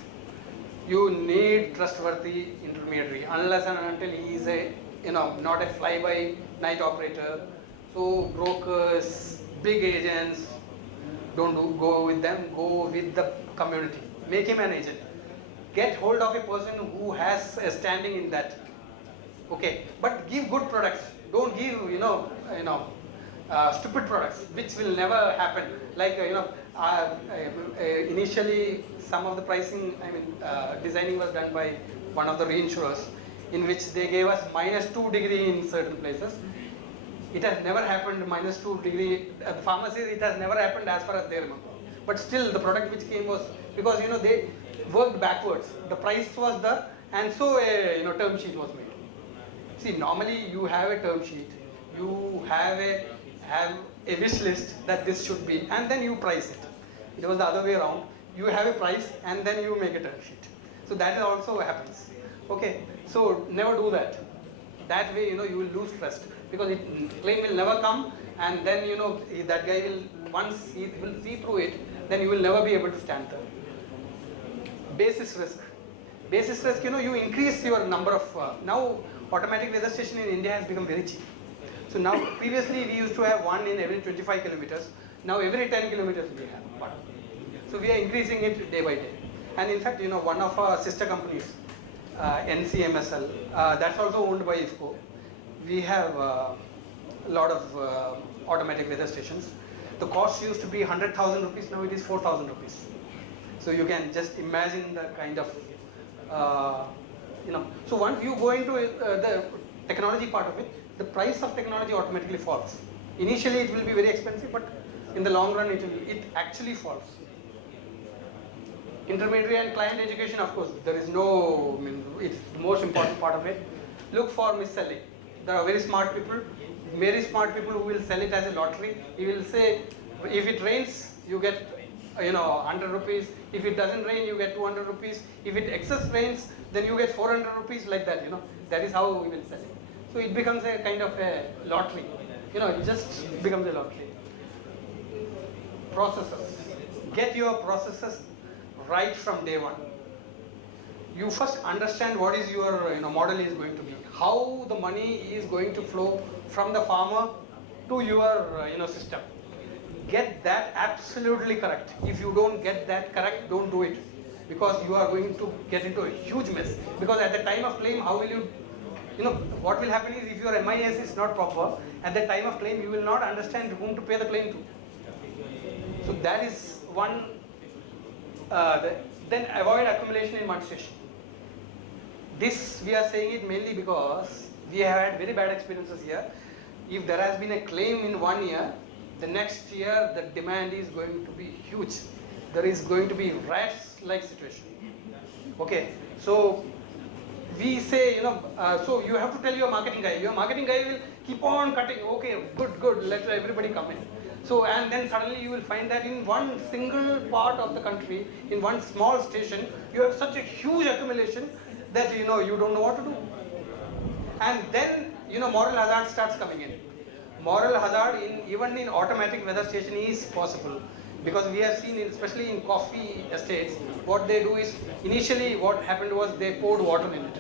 you need trustworthy intermediary, unless and until he is a, not a fly-by-night operator. So brokers, big agents, don't go with them, go with the community. Make him an agent. Get hold of a person who has a standing in that. Okay, but give good products. Don't give stupid products, which will never happen. Like initially, some of the pricing, designing was done by one of the reinsurers, in which they gave us -2 degree in certain places. It has never happened -2 degree. The farmer says it has never happened as far as they remember. But still, the product which came was because they worked backwards. The price was there, and so a term sheet was made. See, normally you have a term sheet, you have a wish list that this should be, and then you price it. It was the other way around. You have a price, and then you make a term sheet. So that also happens. Okay, so never do that. That way, you will lose trust, because claim will never come, and then that guy will, once he will see through it, then you will never be able to stand there. Basis risk. Basis risk, you increase your number of, now automatic weather station in India has become very cheap. So now, previously we used to have one in every 25 kilometers. Now every 10 kilometers we have one. So we are increasing it day by day. And in fact, one of our sister companies, NCMSL, that's also owned by IFFCO. We have a lot of automatic weather stations. The cost used to be 100,000 rupees, now it is 4,000 rupees. So you can just imagine the kind of, so once you go into the technology part of it, the price of technology automatically falls. Initially it will be very expensive, but in the long run it actually falls. Intermediary and client education, of course, there is no, I mean, it's the most important part of it. Look for mis-selling. There are very smart people who will sell it as a lottery. He will say, if it rains, you get 100 rupees. If it doesn't rain, you get 200 rupees. If it excess rains, then you get 400 rupees, like that, That is how we will sell it. So it becomes a kind of a lottery. It just becomes a lottery. Processes. Get your processes right from day one. You first understand what is your model is going to be. How the money is going to flow from the farmer to your system. Get that absolutely correct. If you don't get that correct, don't do it, because you are going to get into a huge mess. Because at the time of claim, how will you what will happen is, if your MIS is not proper, at the time of claim you will not understand whom to pay the claim to. So that is one. Then avoid accumulation in one station. This we are saying it mainly because we have had very bad experiences here. If there has been a claim in 1 year, the next year the demand is going to be huge. There is going to be rats-like situation. Okay, so we say, so you have to tell your marketing guy. Your marketing guy will keep on cutting. Okay, good, let everybody come in. So, and then suddenly you will find that in one single part of the country, in one small station, you have such a huge accumulation that you don't know what to do. And then moral hazard starts coming in. Moral hazard even in automatic weather station is possible, because we have seen, especially in coffee estates, what they do is, initially what happened was they poured water in it.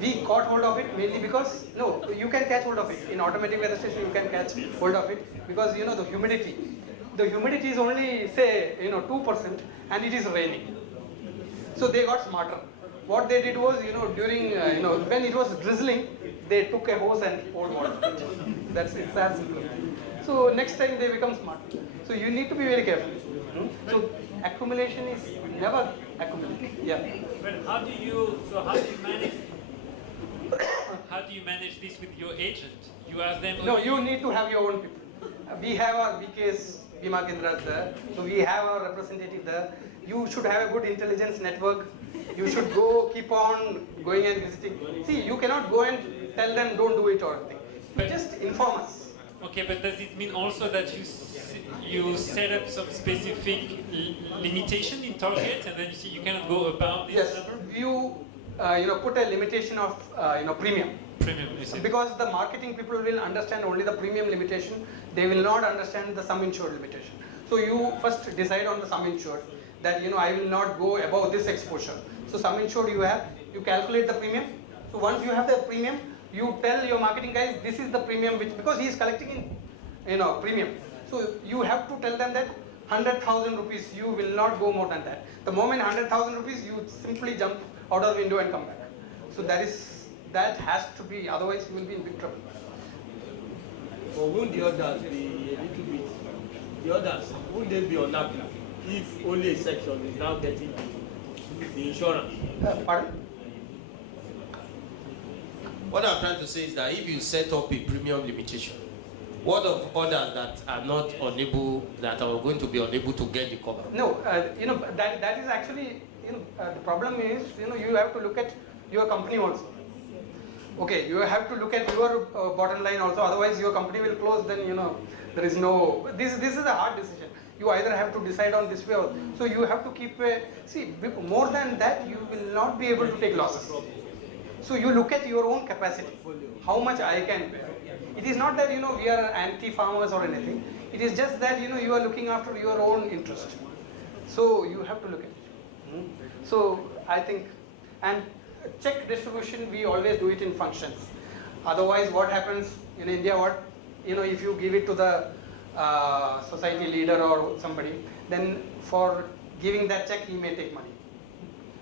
We caught hold of it mainly because, you can catch hold of it. In automatic weather station you can catch hold of it, because the humidity. The humidity is only, say, 2% and it is raining. So they got smarter. What they did was, during, when it was drizzling, they took a hose and poured water. It's as simple. So next time they become smart. So you need to be very careful. So accumulation is never accumulate. Yeah. But how do you manage this with your agent? You ask them. No, you need to have your own people. We have our BKs, Bima Kendras there. So we have our representative there. You should have a good intelligence network. You should keep on going and visiting. See, you cannot go and tell them don't do it or anything. But just inform us. Okay, but does it mean also that you set up some specific limitation in targets, and then you cannot go above this number? You put a limitation of premium. Premium, because the marketing people will understand only the premium limitation. They will not understand the sum insured limitation. So you first decide on the sum insured, that I will not go above this exposure. So sum insured you calculate the premium. So once you have the premium, you tell your marketing guys this is the premium, because he is collecting in premium. So you have to tell them that 100,000 rupees, you will not go more than that. The moment 100,000 rupees, you simply jump out of the window and come back. So that has to be, otherwise you will be in big trouble. Or won't the others be a little bit, the others, won't they be unhappy if only a section is now getting the insurance? Pardon? What I'm trying to say is that if you set up a premium limitation, what of others that are not unable, that are going to be unable to get the cover? No, that is actually, the problem is, you have to look at your company also. Okay, you have to look at your bottom line also, otherwise your company will close, then there is no, this is a hard decision. You either have to decide on this way or, so you have to keep more than that you will not be able to take losses. So you look at your own capacity, how much I can pay. It is not that we are anti-farmers or anything, it is just that you are looking after your own interest. So you have to look at it. So I think, and check distribution, we always do it in functions. Otherwise what happens in India, if you give it to the society leader or somebody, then for giving that check he may take money.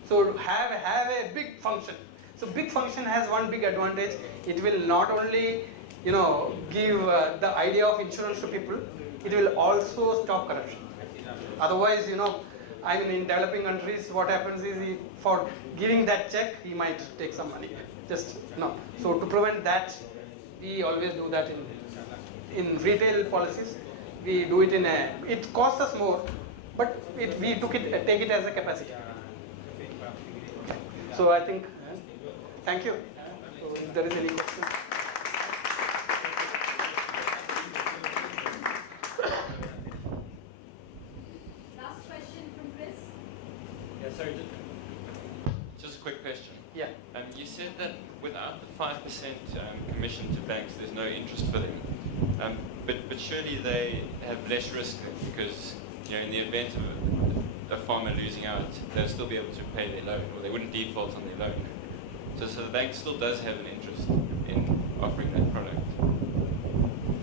So have a big function. So big function has one big advantage. It will not only give the idea of insurance to people, it will also stop corruption. Otherwise I mean, in developing countries, what happens is for giving that check, he might take some money. Just no. So to prevent that, we always do that in retail policies. We do it it costs us more, but we take it as a capacity. So I think, thank you. So if there is any question. Last question from Chris. Yeah, sorry, just a quick question. Yeah. You said that without the 5% commission to banks, there's no interest for them. But surely they have less risk because, in the event of a farmer losing out, they'll still be able to pay their loan, or they wouldn't default on their loan. So the bank still does have an interest in offering that product.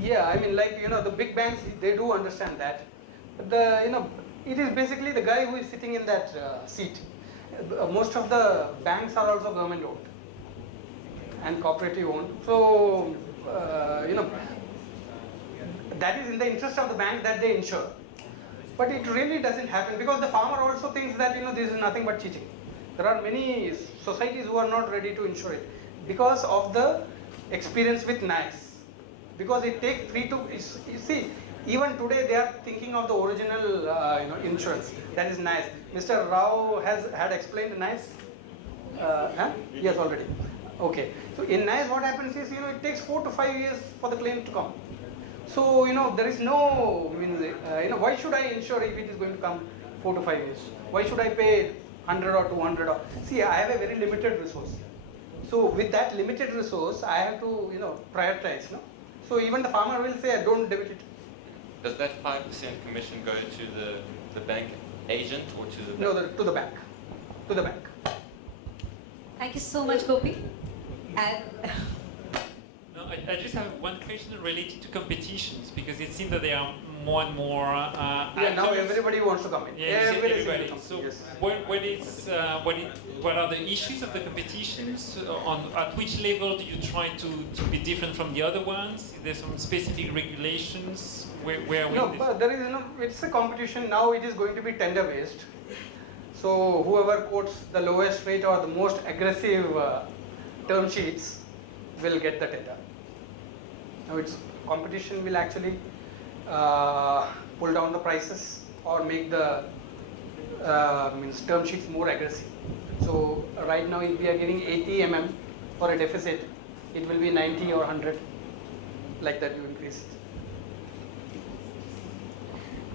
Yeah, I mean, the big banks, they do understand that. But it is basically the guy who is sitting in that seat. Most of the banks are also government owned and cooperative owned. So, that is in the interest of the bank that they insure. But it really doesn't happen because the farmer also thinks that, this is nothing but cheating. There are many societies who are not ready to insure it because of the experience with NICE. Because it takes you see, even today they are thinking of the original insurance, that is NICE. Mr. Rao had explained NICE? Yes, already. Okay. So in NICE what happens is, it takes 4 to 5 years for the claim to come. So, there is no, why should I insure if it is going to come 4 to 5 years? Why should I pay 100 or 200? See, I have a very limited resource. So with that limited resource, I have to, prioritize. No? So even the farmer will say, don't debit it. Does that 5% commission go to the bank agent or to the bank? No, to the bank. To the bank. Thank you so much, Gopi. No, I just have one question related to competitions because it seems that there are more and more yeah, now everybody wants to come in. Yeah, everybody. So yes. what are the issues of the competitions? At which level do you try to be different from the other ones? Is there some specific regulations? Where No, but there is it's a competition. Now it is going to be tender based. So whoever quotes the lowest rate or the most aggressive term sheets will get the tender. Now competition will actually pull down the prices or make the term sheets more aggressive. So right now if we are getting 80 mm for a deficit, it will be 90 or 100, like that you increase.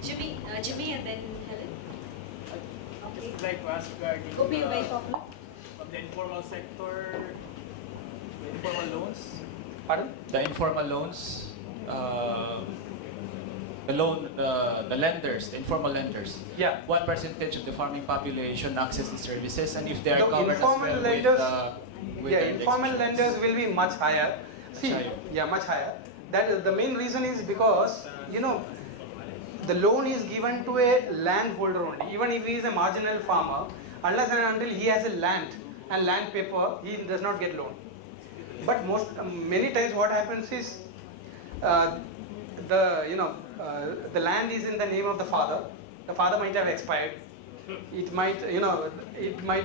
Jimmy and then Helen. I just would like to ask regarding Gopi, very popular. of the informal sector, the informal loans. Pardon? The informal loans, the lenders, the informal lenders. Yeah. What percentage of the farming population access the services, and if they are The covered as informal well lenders, with yeah, the informal index lenders will be much higher. See, higher. yeah, much higher. That is the main reason is because the loan is given to a landholder only. Even if he is a marginal farmer, unless and until he has a land and land paper, he does not get loan. But many times what happens is the land is in the name of the father. The father might have expired. It might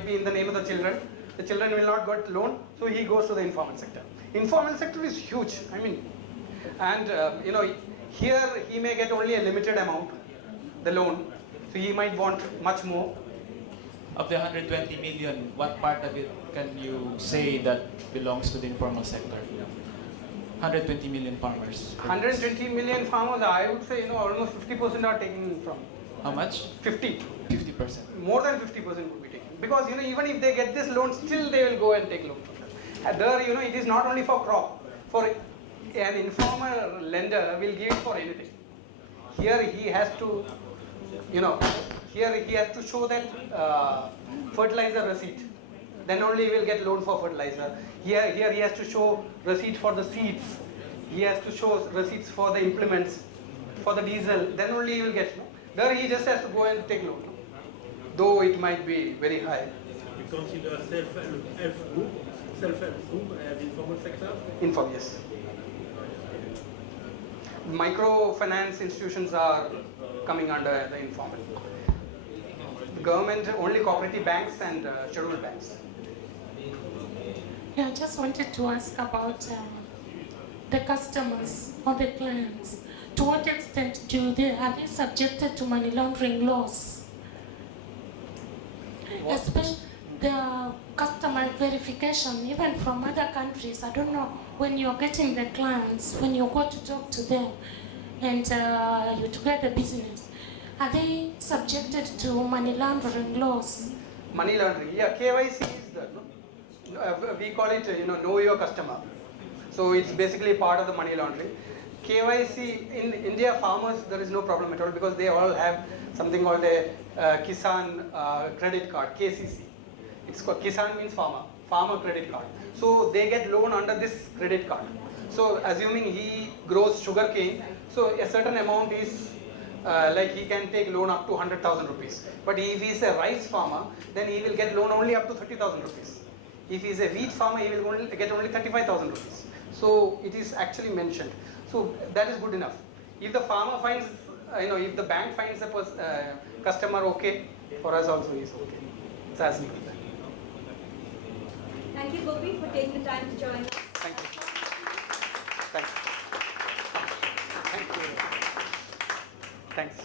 be in the name of the children. The children will not get loan, so he goes to the informal sector. Informal sector is huge. I mean, and here he may get only a limited amount, the loan. So he might want much more. Of the 120 million, what part of it can you say that belongs to the informal sector? 120 million farmers. 120 million farmers, I would say, almost 50% are taken from. How much? 50. 50%. More than 50% would be taken. Because, even if they get this loan, still they will go and take loan from them. And there, it is not only for crop. For an informal lender will give it for anything. Here he has to, here he has to show that fertilizer receipt. Then only he will get loan for fertilizer. Here he has to show receipt for the seeds. He has to show receipts for the implements, for the diesel. Then only he will get. There he just has to go and take loan. Though it might be very high. We consider self-help group, as informal sector? Informal, yes. Microfinance institutions are coming under the informal. government, only cooperative banks and scheduled banks. Yeah, I just wanted to ask about the customers or the clients. To what extent are they subjected to money laundering laws? Especially the customer verification, even from other countries. I don't know, when you're getting the clients, when you go to talk to them and you to get the business, are they subjected to money laundering laws? Money laundering, yeah, KYC is the, we call it, know your customer. So it's basically part of the money laundering. KYC, in India, farmers, there is no problem at all because they all have something called a Kisan credit card, KCC. It's called, Kisan means farmer credit card. So they get loan under this credit card. So assuming he grows sugarcane, so a certain amount is like he can take loan up to 100,000 rupees. But if he is a rice farmer, then he will get loan only up to 30,000 rupees. If he is a wheat farmer, he will get only 35,000 rupees. So it is actually mentioned. So that is good enough. If the farmer finds, if the bank finds the customer okay, for us also is okay. It's as simple. Thank you, Gopi, for taking the time to join us. Thank you. Thank you. Thank you. Thanks.